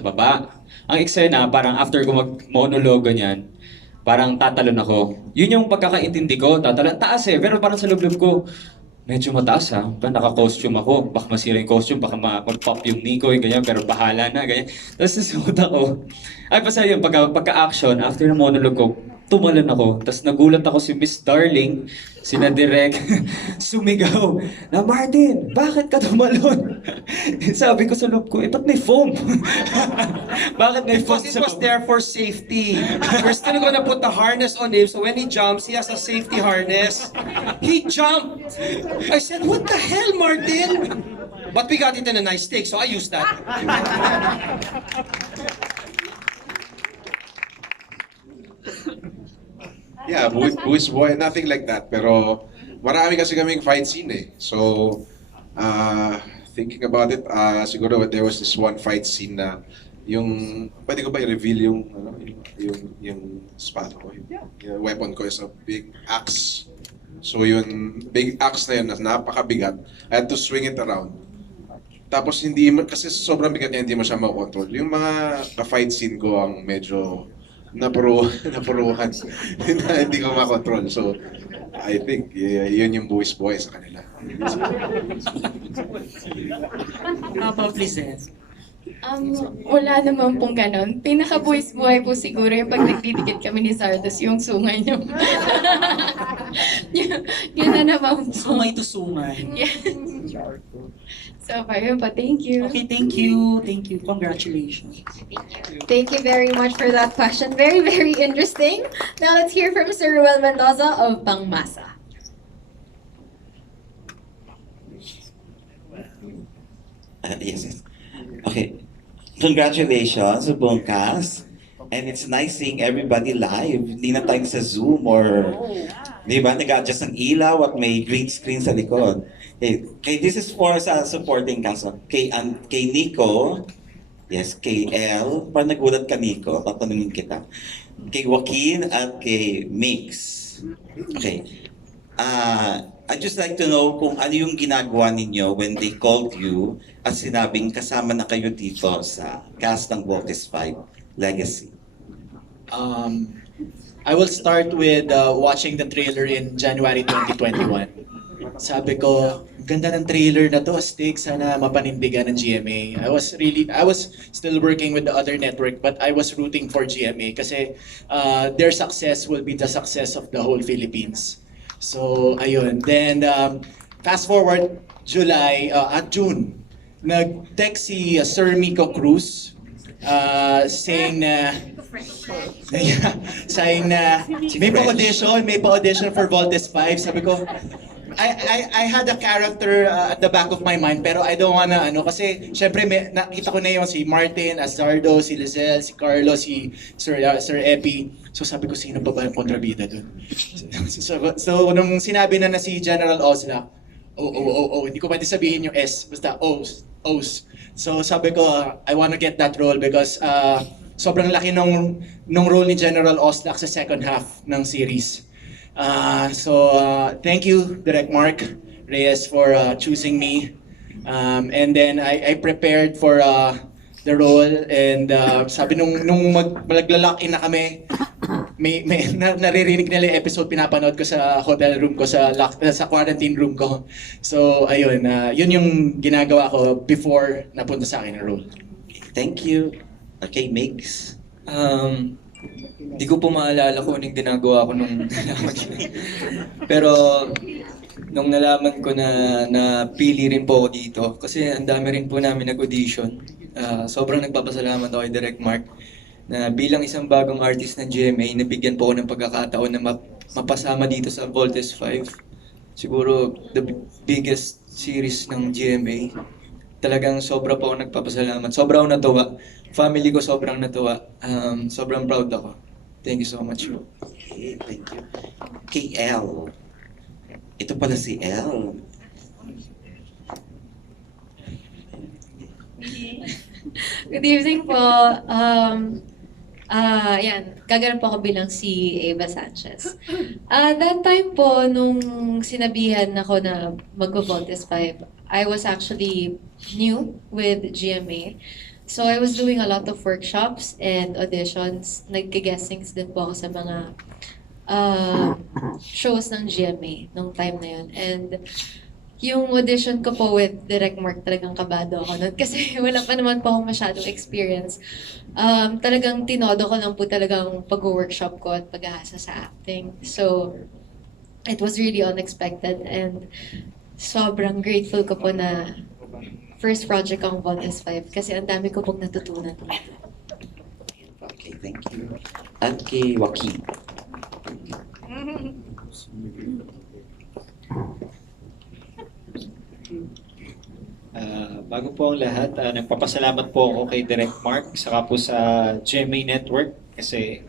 baba. Ang eksena, parang after ko mag-monologo niyan, parang tatalon ako. Yun yung pagkakaintindi ko, tatalon. Taas pero parang sa loob ko, medyo mataas naka-costume ako. Baka masira yung costume, baka mag-pop yung Nico, ganyan, pero bahala na, ganyan. Tapos nasuot ako. Ay, basta yun, pagka-action, after ng monologue ko, tumalon ako. Tapos nagulat ako si Miss Darling, sina Direk, sumigaw na, Martin, bakit ka tumalon? Sabi ko sa loob ko, ba't may foam? Bakit may foam? Because it was there for safety. We're still gonna put the harness on him, so when he jumps, he has a safety harness. He jumped! I said, what the hell, Martin? But we got it in a nice take, so I used that. Yeah, buwis boy, nothing like that. Pero marami kasi kaming fight scene eh. So, thinking about it, siguro there was this one fight scene na pwede ko ba i-reveal yung espada ko, yung weapon ko is a big axe. So yung big axe na yun, napakabigat, I had to swing it around. Tapos kasi sobrang bigat niya, hindi mo siya makontrol. Yung mga ka-fight scene ko ang medyo napuruhan na hindi ko makontrol. So, I think yun yung buwis buhay sa kanila. How about Lizette? Wala naman pong ganon. Pinaka-buwis buhay po siguro yung pag nagdidikit kami ni Sardos yung sungay niyo. Yun na naman po. Sungay to sungay. Yeah. So far, yun pa. Thank you. Okay, thank you. Thank you. Congratulations. Thank you very much for that question. Very, very interesting. Now let's hear from Sir Ruel Mendoza of Pangmasa. Yes. Okay. Congratulations sa buong cast. And it's nice seeing everybody live. Hindi na tayo sa Zoom or, di ba, nag-adjust ng ilaw at may green screen sa likod. Okay, this is for sa supporting cast. Kay Nico, yes, kay El, parang nagulat ka Nico, tatanungin kita. Kay Joaquin at kay Mix. Okay. I'd just like to know kung ano yung ginagawa ninyo when they called you at sinabing kasama na kayo dito sa cast ng Voltes 5 Legacy. I will start with watching the trailer in January 2021. Sabi ko, ganda ng trailer na to, Stick, sana mapanindigan ng GMA. I was still working with the other network, but I was rooting for GMA kasi their success will be the success of the whole Philippines. So, ayun. Then, fast forward, June, nag-text si Sir Miko Cruz saying na may pa-audition for Voltes 5. Sabi ko, I had a character at the back of my mind, pero I don't wanna, kasi syempre nakita ko na yung si Martin, Azardo, si Lizelle, si Carlos, si Sir Epi. So sabi ko, sino pa ba yung kontrabida dun? So nung sinabi na si General Oslak, hindi ko pwede sabihin yung S, basta O's. So sabi ko, I wanna get that role because sobrang laki nung role ni General Oslak sa second half ng series. Thank you, Direk Mark Reyes, for choosing me. And then I prepared for the role, and sabi nung maglalak in na kami, may naririnig nila yung episode pinapanood ko sa hotel room ko, sa quarantine room ko. So ayun, yun yung ginagawa ko before napunta sa akin ang role. Thank you. Okay, Migs. Hindi ko po maalala kung anong ginagawa ko nung nalaman ko. Pero nung nalaman ko na napili rin po ako dito, kasi ang dami rin po namin nag-audition. Sobrang nagpapasalamat ako kay Direk Mark na bilang isang bagong artist ng GMA, nabigyan po ako ng pagkakataon na mapasama dito sa Voltes 5. Siguro the biggest series ng GMA. Talagang sobra po ako nagpapasalamat. Sobra ako natuwa. Family ko sobrang natuwa. Sobrang proud ako. Thank you so much. Okay, thank you. Kay El. Ito pala si El. Good evening po. Gaganap po ako bilang si Eva Sanchez. That time po, nung sinabihan ako na mag-Voltes 5, I was actually new with GMA. So I was doing a lot of workshops and auditions. Nagka-guestings din po ako sa mga shows ng GMA nung time na yun. And yung audition ko po with Direk Mark, talagang kabado ako nun kasi wala pa naman po akong masyadong experience. Talagang tinodo ko lang po talagang pag-workshop ko at pag-ahasa sa acting. So, it was really unexpected and sobrang grateful ko po na first project ang Voltes 5 kasi ang dami ko pong natutunan. Okay, thank you. At kay Joaquin. Bago po ang lahat, nagpapasalamat po ako kay Direk Mark saka po sa GMA Network kasi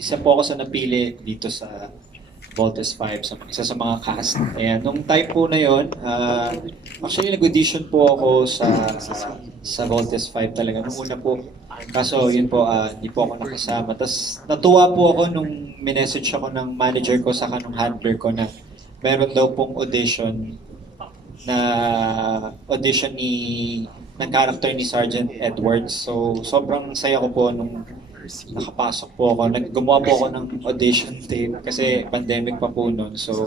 isa po ako sa napili dito sa Voltes 5, isa sa mga cast. Ayan, nung time po na yon, actually nag-audition po ako sa Voltes 5 talaga. Nung una po, kaso yun po, hindi po ako nakasama. Tapos natuwa po ako nung minessage ako ng manager ko saka nung handler ko na meron daw pong audition ng character ni Sergeant Edwards. So sobrang saya ko po nung nakapasok po ako. Gumawa po ako ng audition tape kasi pandemic pa po noon. So,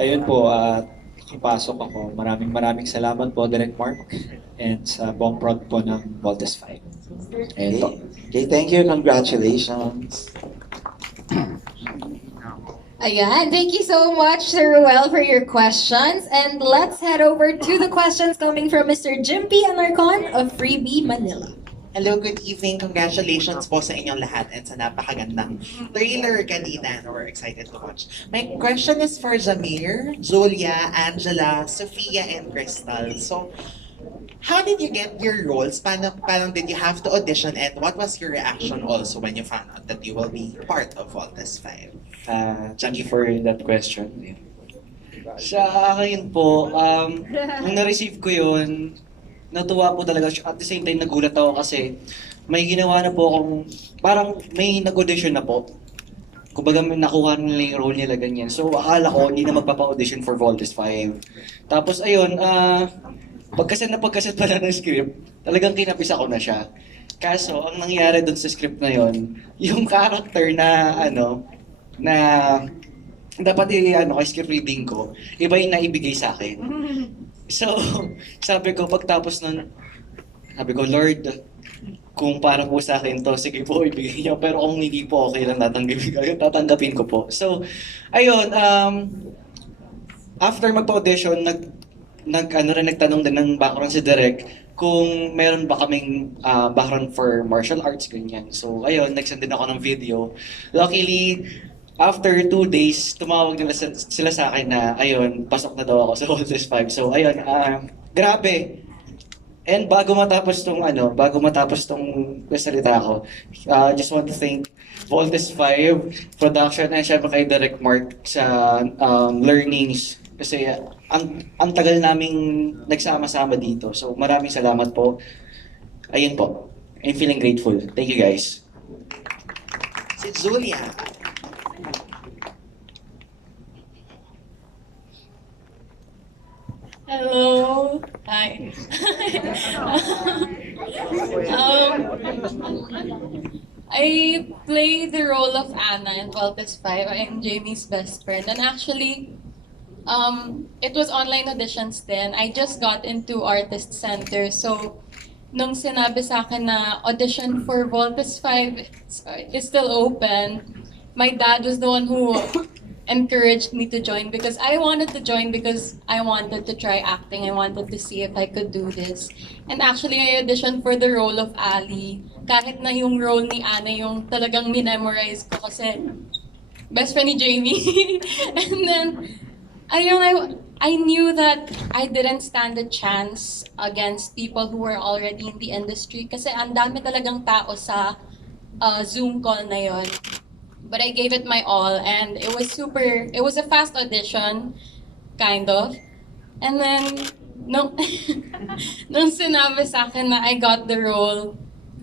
ayun po, nakapasok ako. Maraming salamat po, Direct Mark, and sa buong prod po ng Voltes 5. Ayun po. Okay, thank you. Congratulations. Ayan, thank you so much, Sir Ruel, for your questions. And let's head over to the questions coming from Mr. Jimpy Alarcon of Freebie Manila. Hello, good evening. Congratulations po sa inyong lahat and sa napakagandang trailer kanina. We're excited to watch. My question is for Zamir, Julia, Angela, Sophia, and Crystal. So, how did you get your roles? Paano did you have to audition, and what was your reaction also when you found out that you will be part of Voltes 5? Thank you for that question. Sa akin po, nung na-receive ko yun, natuwa po talaga. At the same time, nagulat ako kasi may ginawa na po akong, parang may nag-audition na po. Kumbaga nakuha nila yung role nila ganyan. So akala ko hindi na magpapa-audition for Voltes 5. Tapos ayun, pagkaset pala ng script, talagang kinapis ako na siya. Kaso, ang nangyari dun sa script na yon, yung character na na dapat kay script reading ko, iba yung naibigay sa akin. So, sabi ko, pagtapos nun, sabi ko, Lord, kung para po sa akin to, sige po, ibigay niyo. Pero kung hindi po, okay lang tatanggapin ko po. So, ayun, after magpa-audition, nagtanong din ng background si Direk kung meron ba kaming background for martial arts, ganyan. So, ayun, nag-send din ako ng video. Luckily, after 2 days, tumawag nila sila sa akin na, ayun, pasok na daw ako sa Voltes 5. So, ayun, grabe. And bago matapos tong salita ko, just want to thank Voltes 5 production and syempre kay Direct Mark sa learnings. Kasi ang tagal naming nagsama-sama dito. So, maraming salamat po. Ayun po. I'm feeling grateful. Thank you, guys. Si Julia. Hello. Hi. I play the role of Anna in Voltes 5. I'm Jamie's best friend. And actually, it was online auditions then. I just got into Artist Center. So, nung sinabi sa akin na audition for Voltes 5 is still open, my dad was the one who encouraged me to join because I wanted to join because I wanted to try acting. I wanted to see if I could do this. And actually, I auditioned for the role of Ali. Kahit na yung role ni Anna yung talagang minemorize ko kasi best friend ni Jamie. And then, I knew that I didn't stand a chance against people who were already in the industry kasi ang dami talagang tao sa Zoom call na yon. But I gave it my all and it was a fast audition, kind of. And then, nung sinabi sa akin na I got the role,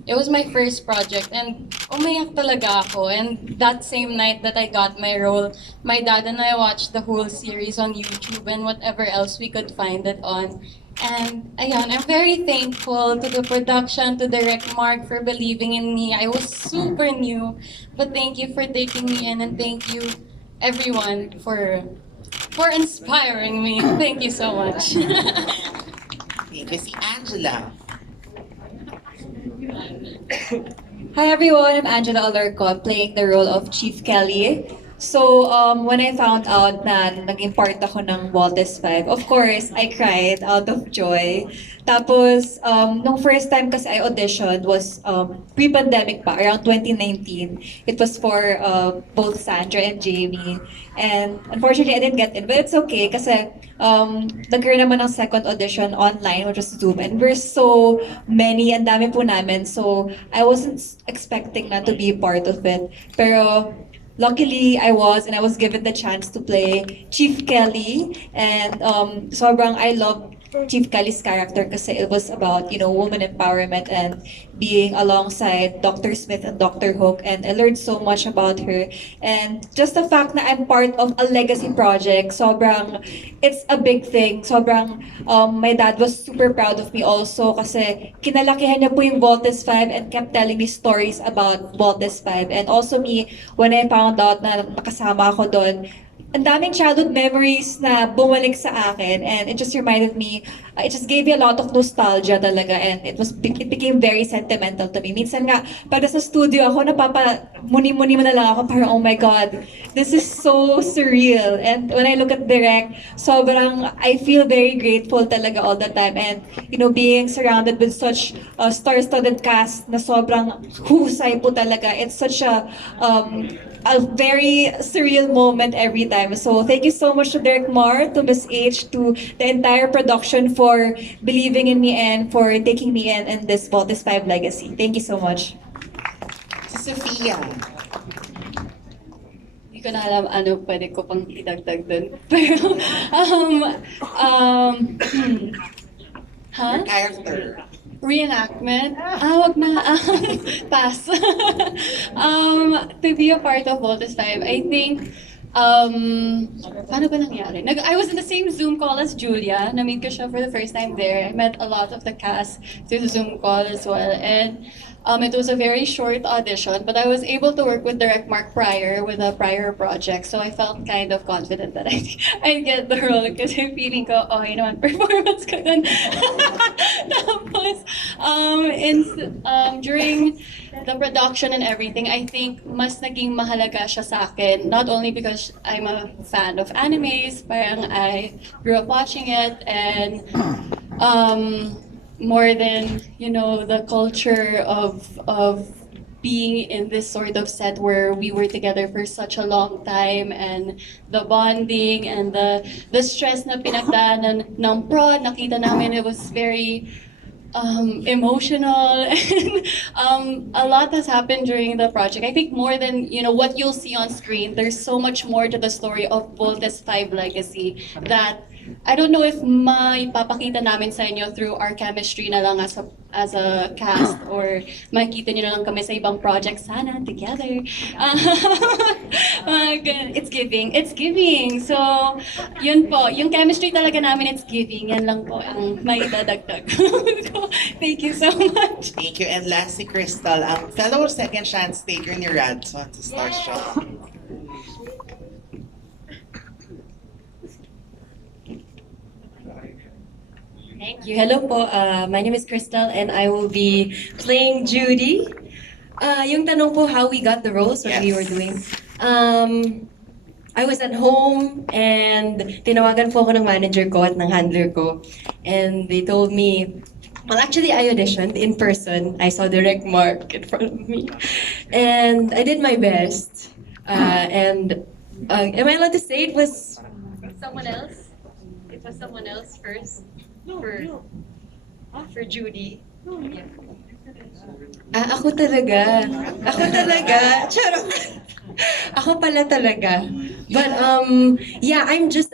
it was my first project and umayak talaga ako. And that same night that I got my role, my dad and I watched the whole series on YouTube and whatever else we could find it on. And ayun, I'm very thankful to the production, to Direct Mark for believing in me. I was super new, but thank you for taking me in and thank you everyone for inspiring me. Thank you so much. Thank you, si Angela. Hi everyone, I'm Angela Alarcon playing the role of Chief Kelly. So, when I found out na naging part ako ng Voltes 5, of course, I cried out of joy. Tapos, nung first time kasi I auditioned was pre-pandemic pa, around 2019. It was for both Sandra and Jamie. And unfortunately, I didn't get in. But it's okay kasi nagkaroon naman ng second audition online, which was Zoom. And we're so many, ang dami po namin. So, I wasn't expecting na to be part of it. Pero, luckily, I was given the chance to play Chief Kelly, and sobrang I love Chief Kali's character kasi it was about, woman empowerment and being alongside Dr. Smith and Dr. Hook, and I learned so much about her. And just the fact na I'm part of a legacy project, it's a big thing. My dad was super proud of me also kasi kinalakihan niya po yung Voltes 5 and kept telling me stories about Voltes 5. And also me, when I found out na nakasama ako doon, ang daming childhood memories na bumalik sa akin, and it just reminded me, it just gave me a lot of nostalgia talaga, and it became very sentimental to me. Minsan nga, pag nasa studio ako, muni-muni mo na lang ako, parang, oh my God, this is so surreal. And when I look at Direk, I feel very grateful talaga all the time. And, being surrounded with such a star-studded cast na sobrang husay po talaga, it's such a very surreal moment every time. So thank you so much to Derek Mar, to Miss H, to the entire production for believing in me and for taking me in this Voltes 5 legacy. Thank you so much. Sophia. Hindi ko na alam ano pwede ko pang idagdag dun. Pero, Your character. Reenactment? Wag na. Pass. To be a part of Voltes 5, I think, paano ba nangyari? I was in the same Zoom call as Julia. Na-meet ko siya for the first time there. I met a lot of the cast through the Zoom call as well. And it was a very short audition, but I was able to work with Direct Mark prior with a prior project. So I felt kind of confident that I'd get the role kasi feeling ko, okay naman, performance ko dun. Tapos, during the production and everything, I think mas naging mahalaga siya sa akin, not only because I'm a fan of animes, parang I grew up watching it, and more than, the culture of being in this sort of set where we were together for such a long time, and the bonding and the stress na pinagdaanan ng prod, nakita namin it was very emotional, and a lot has happened during the project. I think more than what you'll see on screen, there's so much more to the story of Voltes 5 legacy that I don't know if maipapakita namin sa inyo through our chemistry na lang as a cast, or makikita nyo na lang kami sa ibang project sana together. It's giving. So, yun po. Yung chemistry talaga namin, it's giving. Yan lang po ang may dadagdag. Thank you so much. Thank you. And lastly, Crystal, ang fellow second chance taker ni Radson sa Starstruck. Thank you. Hello po. My name is Crystal and I will be playing Judy. Yung tanong po how we got the roles, what we were doing. I was at home and tinawagan po ako ng manager ko at ng handler ko. And they told me, well, actually I auditioned in person. I saw Direct Mark in front of me. And I did my best. Am I allowed to say it was someone else? It was someone else first. For Judy. Yeah. Ako talaga. Charot. Ako pala talaga. But yeah, I'm just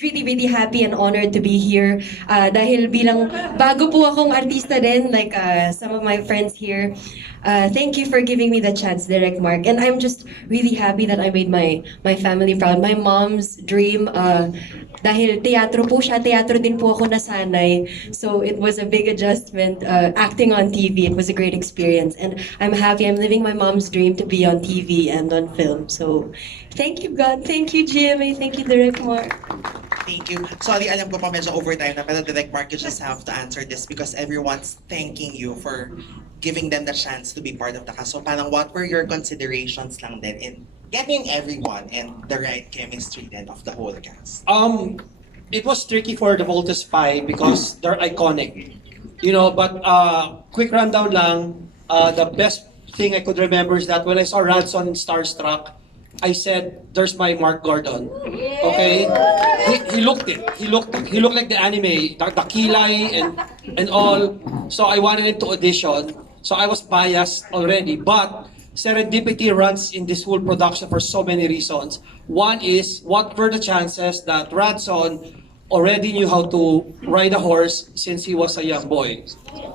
really happy and honored to be here. Dahil bilang bago po akong artista din, like some of my friends here. Thank you for giving me the chance, Direct Mark. And I'm just really happy that I made my family proud. My mom's dream, dahil teatro po siya, teatro din po ako nasanay. So it was a big adjustment, acting on TV. It was a great experience. And I'm happy I'm living my mom's dream to be on TV and on film. So thank you, God. Thank you, GMA. Thank you, Direct Mark. Thank you. Sorry, alam ko pa medyo overtime na, pero Direct Mark, you just have to answer this because everyone's thanking you for giving them the chance to be part of the cast. So parang what were your considerations lang din in getting everyone and the right chemistry then of the whole cast? It was tricky for the Voltes 5 because they're iconic. But quick rundown lang, the best thing I could remember is that when I saw Radson in Starstruck, I said, "There's my Mark Gordon." Okay, he looked it. He looked like the anime, the kilay and all. So I wanted him to audition. So I was biased already, but serendipity runs in this whole production for so many reasons. One is, what were the chances that Radson already knew how to ride a horse since he was a young boy.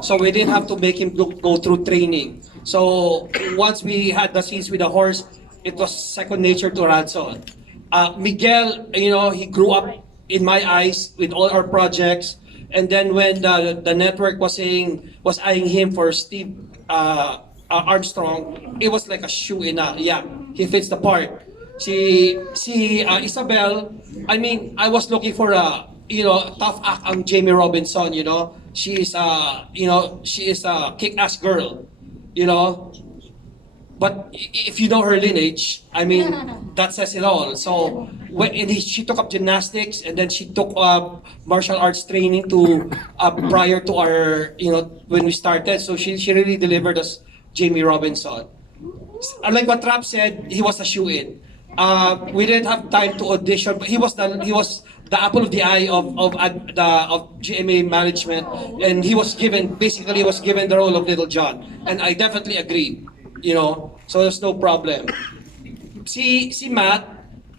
So we didn't have to make him go through training. So once we had the scenes with the horse, it was second nature to Radson. Miguel, he grew up in my eyes with all our projects. And then when the network was eyeing him for Steve Armstrong, it was like a shoe in yeah, he fits the part. Si Isabel, I mean, I was looking for a tough act ang Jamie Robinson, She is a kick-ass girl, But if you know her lineage, I mean, that says it all. So she took up gymnastics, and then she took martial arts training prior to our, when we started. So she really delivered us Jamie Robinson. Like what Rap said, he was a shoe-in. We didn't have time to audition, but he was the apple of the eye of GMA management, and he was given the role of Little John, and I definitely agree. So there's no problem. Si Matt,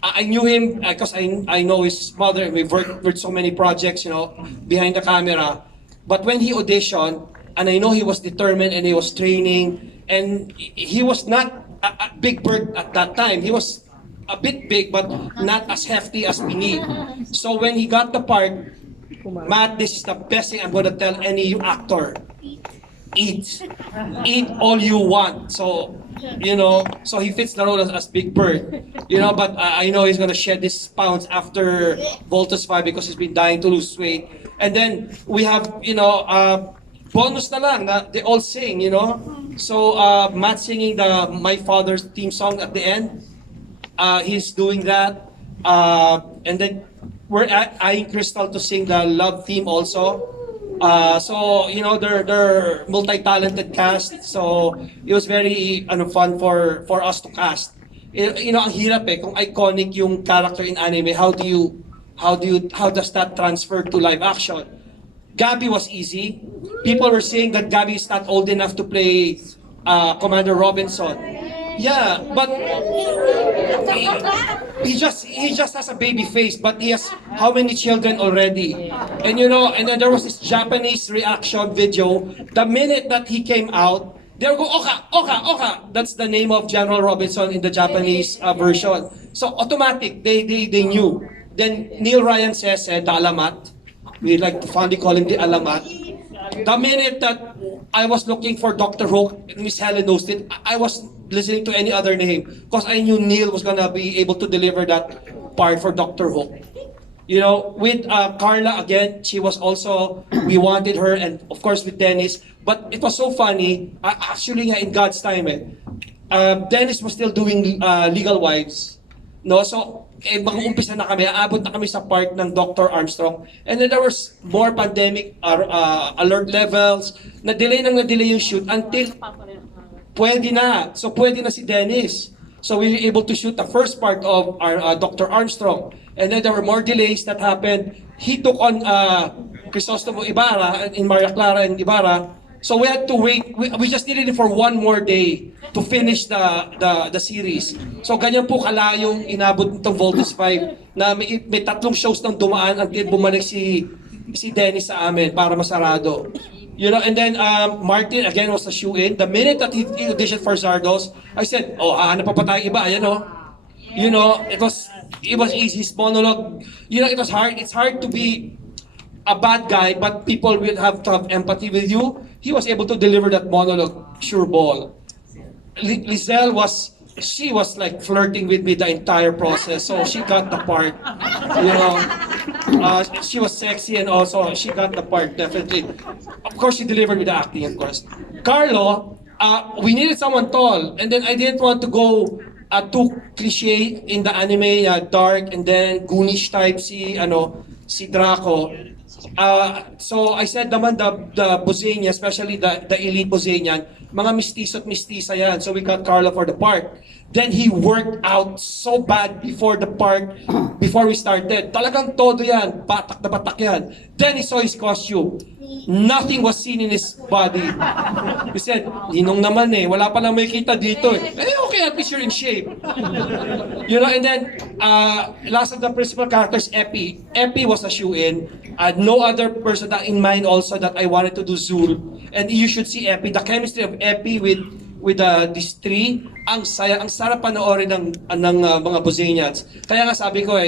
I knew him because I know his mother, and we've worked with so many projects, behind the camera. But when he auditioned, and I know he was determined and he was training, and he was not a big bird at that time. He was a bit big, but not as hefty as we need. So when he got the part, Matt, this is the best thing I'm going to tell any actor. Eat all you want. So so he fits the role as Big Bird, but I know he's gonna shed his pounds after Voltus 5 because he's been dying to lose weight. And then we have bonus na lang na they all sing, So Matt singing the My Father's theme song at the end. He's doing that, and then we're eyeing Crystal to sing the love theme also. So they're multi-talented cast. So it was very fun for us to cast. Ang hirap kung iconic yung character in anime. How does that transfer to live action? Gabi was easy. People were saying that Gabi is not old enough to play Commander Robinson. Yeah, but he just has a baby face, but he has how many children already? And and then there was this Japanese reaction video. The minute that he came out, they were go Oka. That's the name of General Robinson in the Japanese version. So automatic, they knew. Then Neil Ryan says, the alamat. We like to fondly call him the alamat. The minute that I was looking for Dr. Hook, Miss Helen knows it, I was listening to any other name because I knew Neil was gonna be able to deliver that part for Dr. Hook. With Carla again, she was also, we wanted her, and of course with Dennis. But it was so funny, actually in God's time Dennis was still doing Legal Wives. So mag-uumpisa na kami, aabot na kami sa part ng Dr. Armstrong. And then there was more pandemic alert levels, na-delay yung shoot until pwede na. So pwede na si Dennis. So we were able to shoot the first part of our Dr. Armstrong. And then there were more delays that happened. He took on Crisostomo Ibarra in Maria Clara and Ibarra. So we had to wait. We just needed it for one more day to finish the series. So ganyan po kalayong inabot nitong Voltus 5 na may 3 shows nang dumaan until bumalik si Dennis sa amin para masarado. And then Martin again was a shoe-in. The minute that he auditioned for Zardos, I said, hanap pa tayong iba, ayan it was easy. His monologue, it was hard. It's hard to be a bad guy, but people will have to have empathy with you. He was able to deliver that monologue, sure ball. Lizelle was like flirting with me the entire process, so she got the part. She was sexy and also she got the part, definitely. Of course, she delivered with the acting, of course. Carlo, we needed someone tall, and then I didn't want to go too cliche in the anime, dark, and then Goonish type si Draco. So I said naman the Buzenia, especially the elite Buzenian, mga mistiso at mistisa yan. So we got Carlo for the part. Then he worked out so bad before the part, before we started. Talagang todo yan, batak na batak yan. Then he saw his costume. Nothing was seen in his body. He said, Ninong naman eh, wala pa lang may kita dito eh. Okay, at least you're in shape. You know, and then, last of the principal characters, Epi. Epi was a shoe-in. I had no other person that in mind also that I wanted to do Zul. And you should see Epi. The chemistry of Epi with these three, ang saya, ang sarap panoorin ng mga Buzenians. Kaya nga sabi ko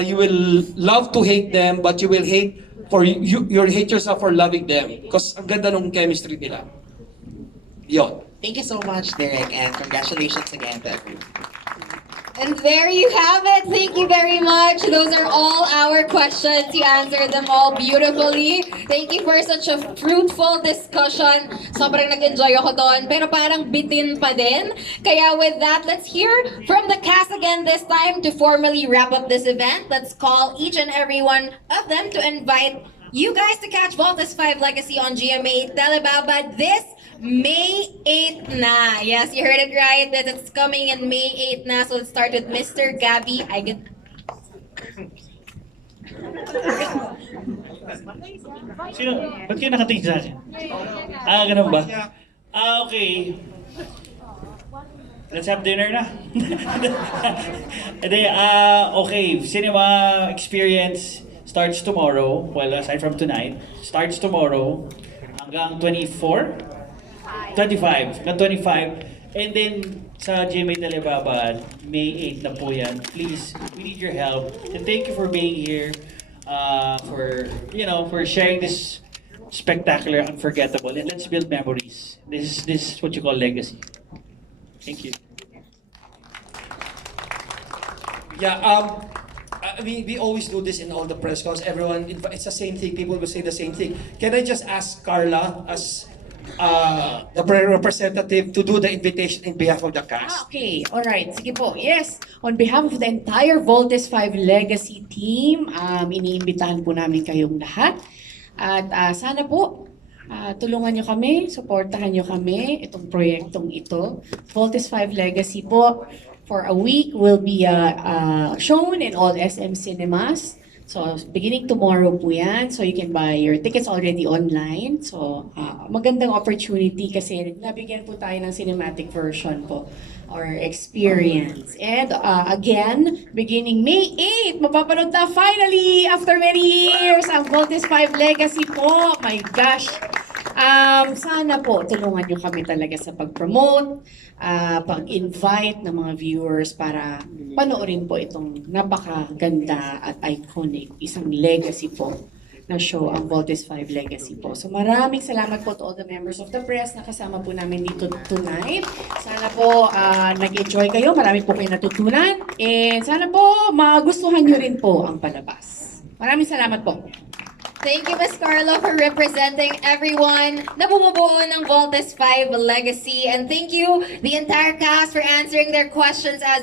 you will love to hate them, but you will hate you'll hate yourself for loving them. Because ang ganda ng chemistry nila. Yon. Thank you so much, Derek, and congratulations again to everyone. And there you have it. Thank you very much. Those are all our questions. You answered them all beautifully. Thank you for such a fruitful discussion. Sobrang nag-enjoy ako doon. Pero parang bitin pa din. Kaya with that, let's hear from the cast again this time to formally wrap up this event. Let's call each and every one of them to invite you guys to catch Voltes 5 Legacy on GMA Telebaba this May 8 na. Yes, you heard it right. That it's coming in May 8 na. So let's start with Mr. Gabby. Sino? Ba't kayo nakatingin sa akin? Ganun ba? Okay. Let's have dinner na. Okay, cinema experience starts tomorrow. Well, aside from tonight, starts tomorrow hanggang 25. And then sa GMA Telebaba, May 8 na po yan. Please, we need your help. And thank you for being here, for sharing this spectacular, unforgettable, and let's build memories. This is what you call legacy. Thank you. Yeah, we always do this in all the press calls. Everyone, it's the same thing. People will say the same thing. Can I just ask Carla as the representative to do the invitation in behalf of the cast? Okay, alright. Sige po. Yes, on behalf of the entire Voltes 5 Legacy team, iniimbitahan po namin kayong lahat. At sana po, tulungan nyo kami, supportahan nyo kami, itong proyektong ito. Voltes 5 Legacy po, for a week, will be shown in all SM cinemas. So, beginning tomorrow po yan. So, you can buy your tickets already online. So, magandang opportunity kasi nabigyan po tayo ng cinematic version po or experience. And again, beginning May 8, mapapanood na finally after many years ang Voltes 5 Legacy po. My gosh! Sana po tulungan nyo kami talaga sa pag-promote, pag-invite ng mga viewers para panoorin po itong napakaganda at iconic, isang legacy po na show, ang Voltes 5 Legacy po. So maraming salamat po to all the members of the press na kasama po namin dito tonight. Sana po nag-enjoy kayo, marami po kayo natutunan, and sana po magustuhan nyo rin po ang palabas. Maraming salamat po. Thank you, Ms. Carlo, for representing everyone na bumubuo ng Voltes 5 Legacy. And thank you, the entire cast, for answering their questions as well.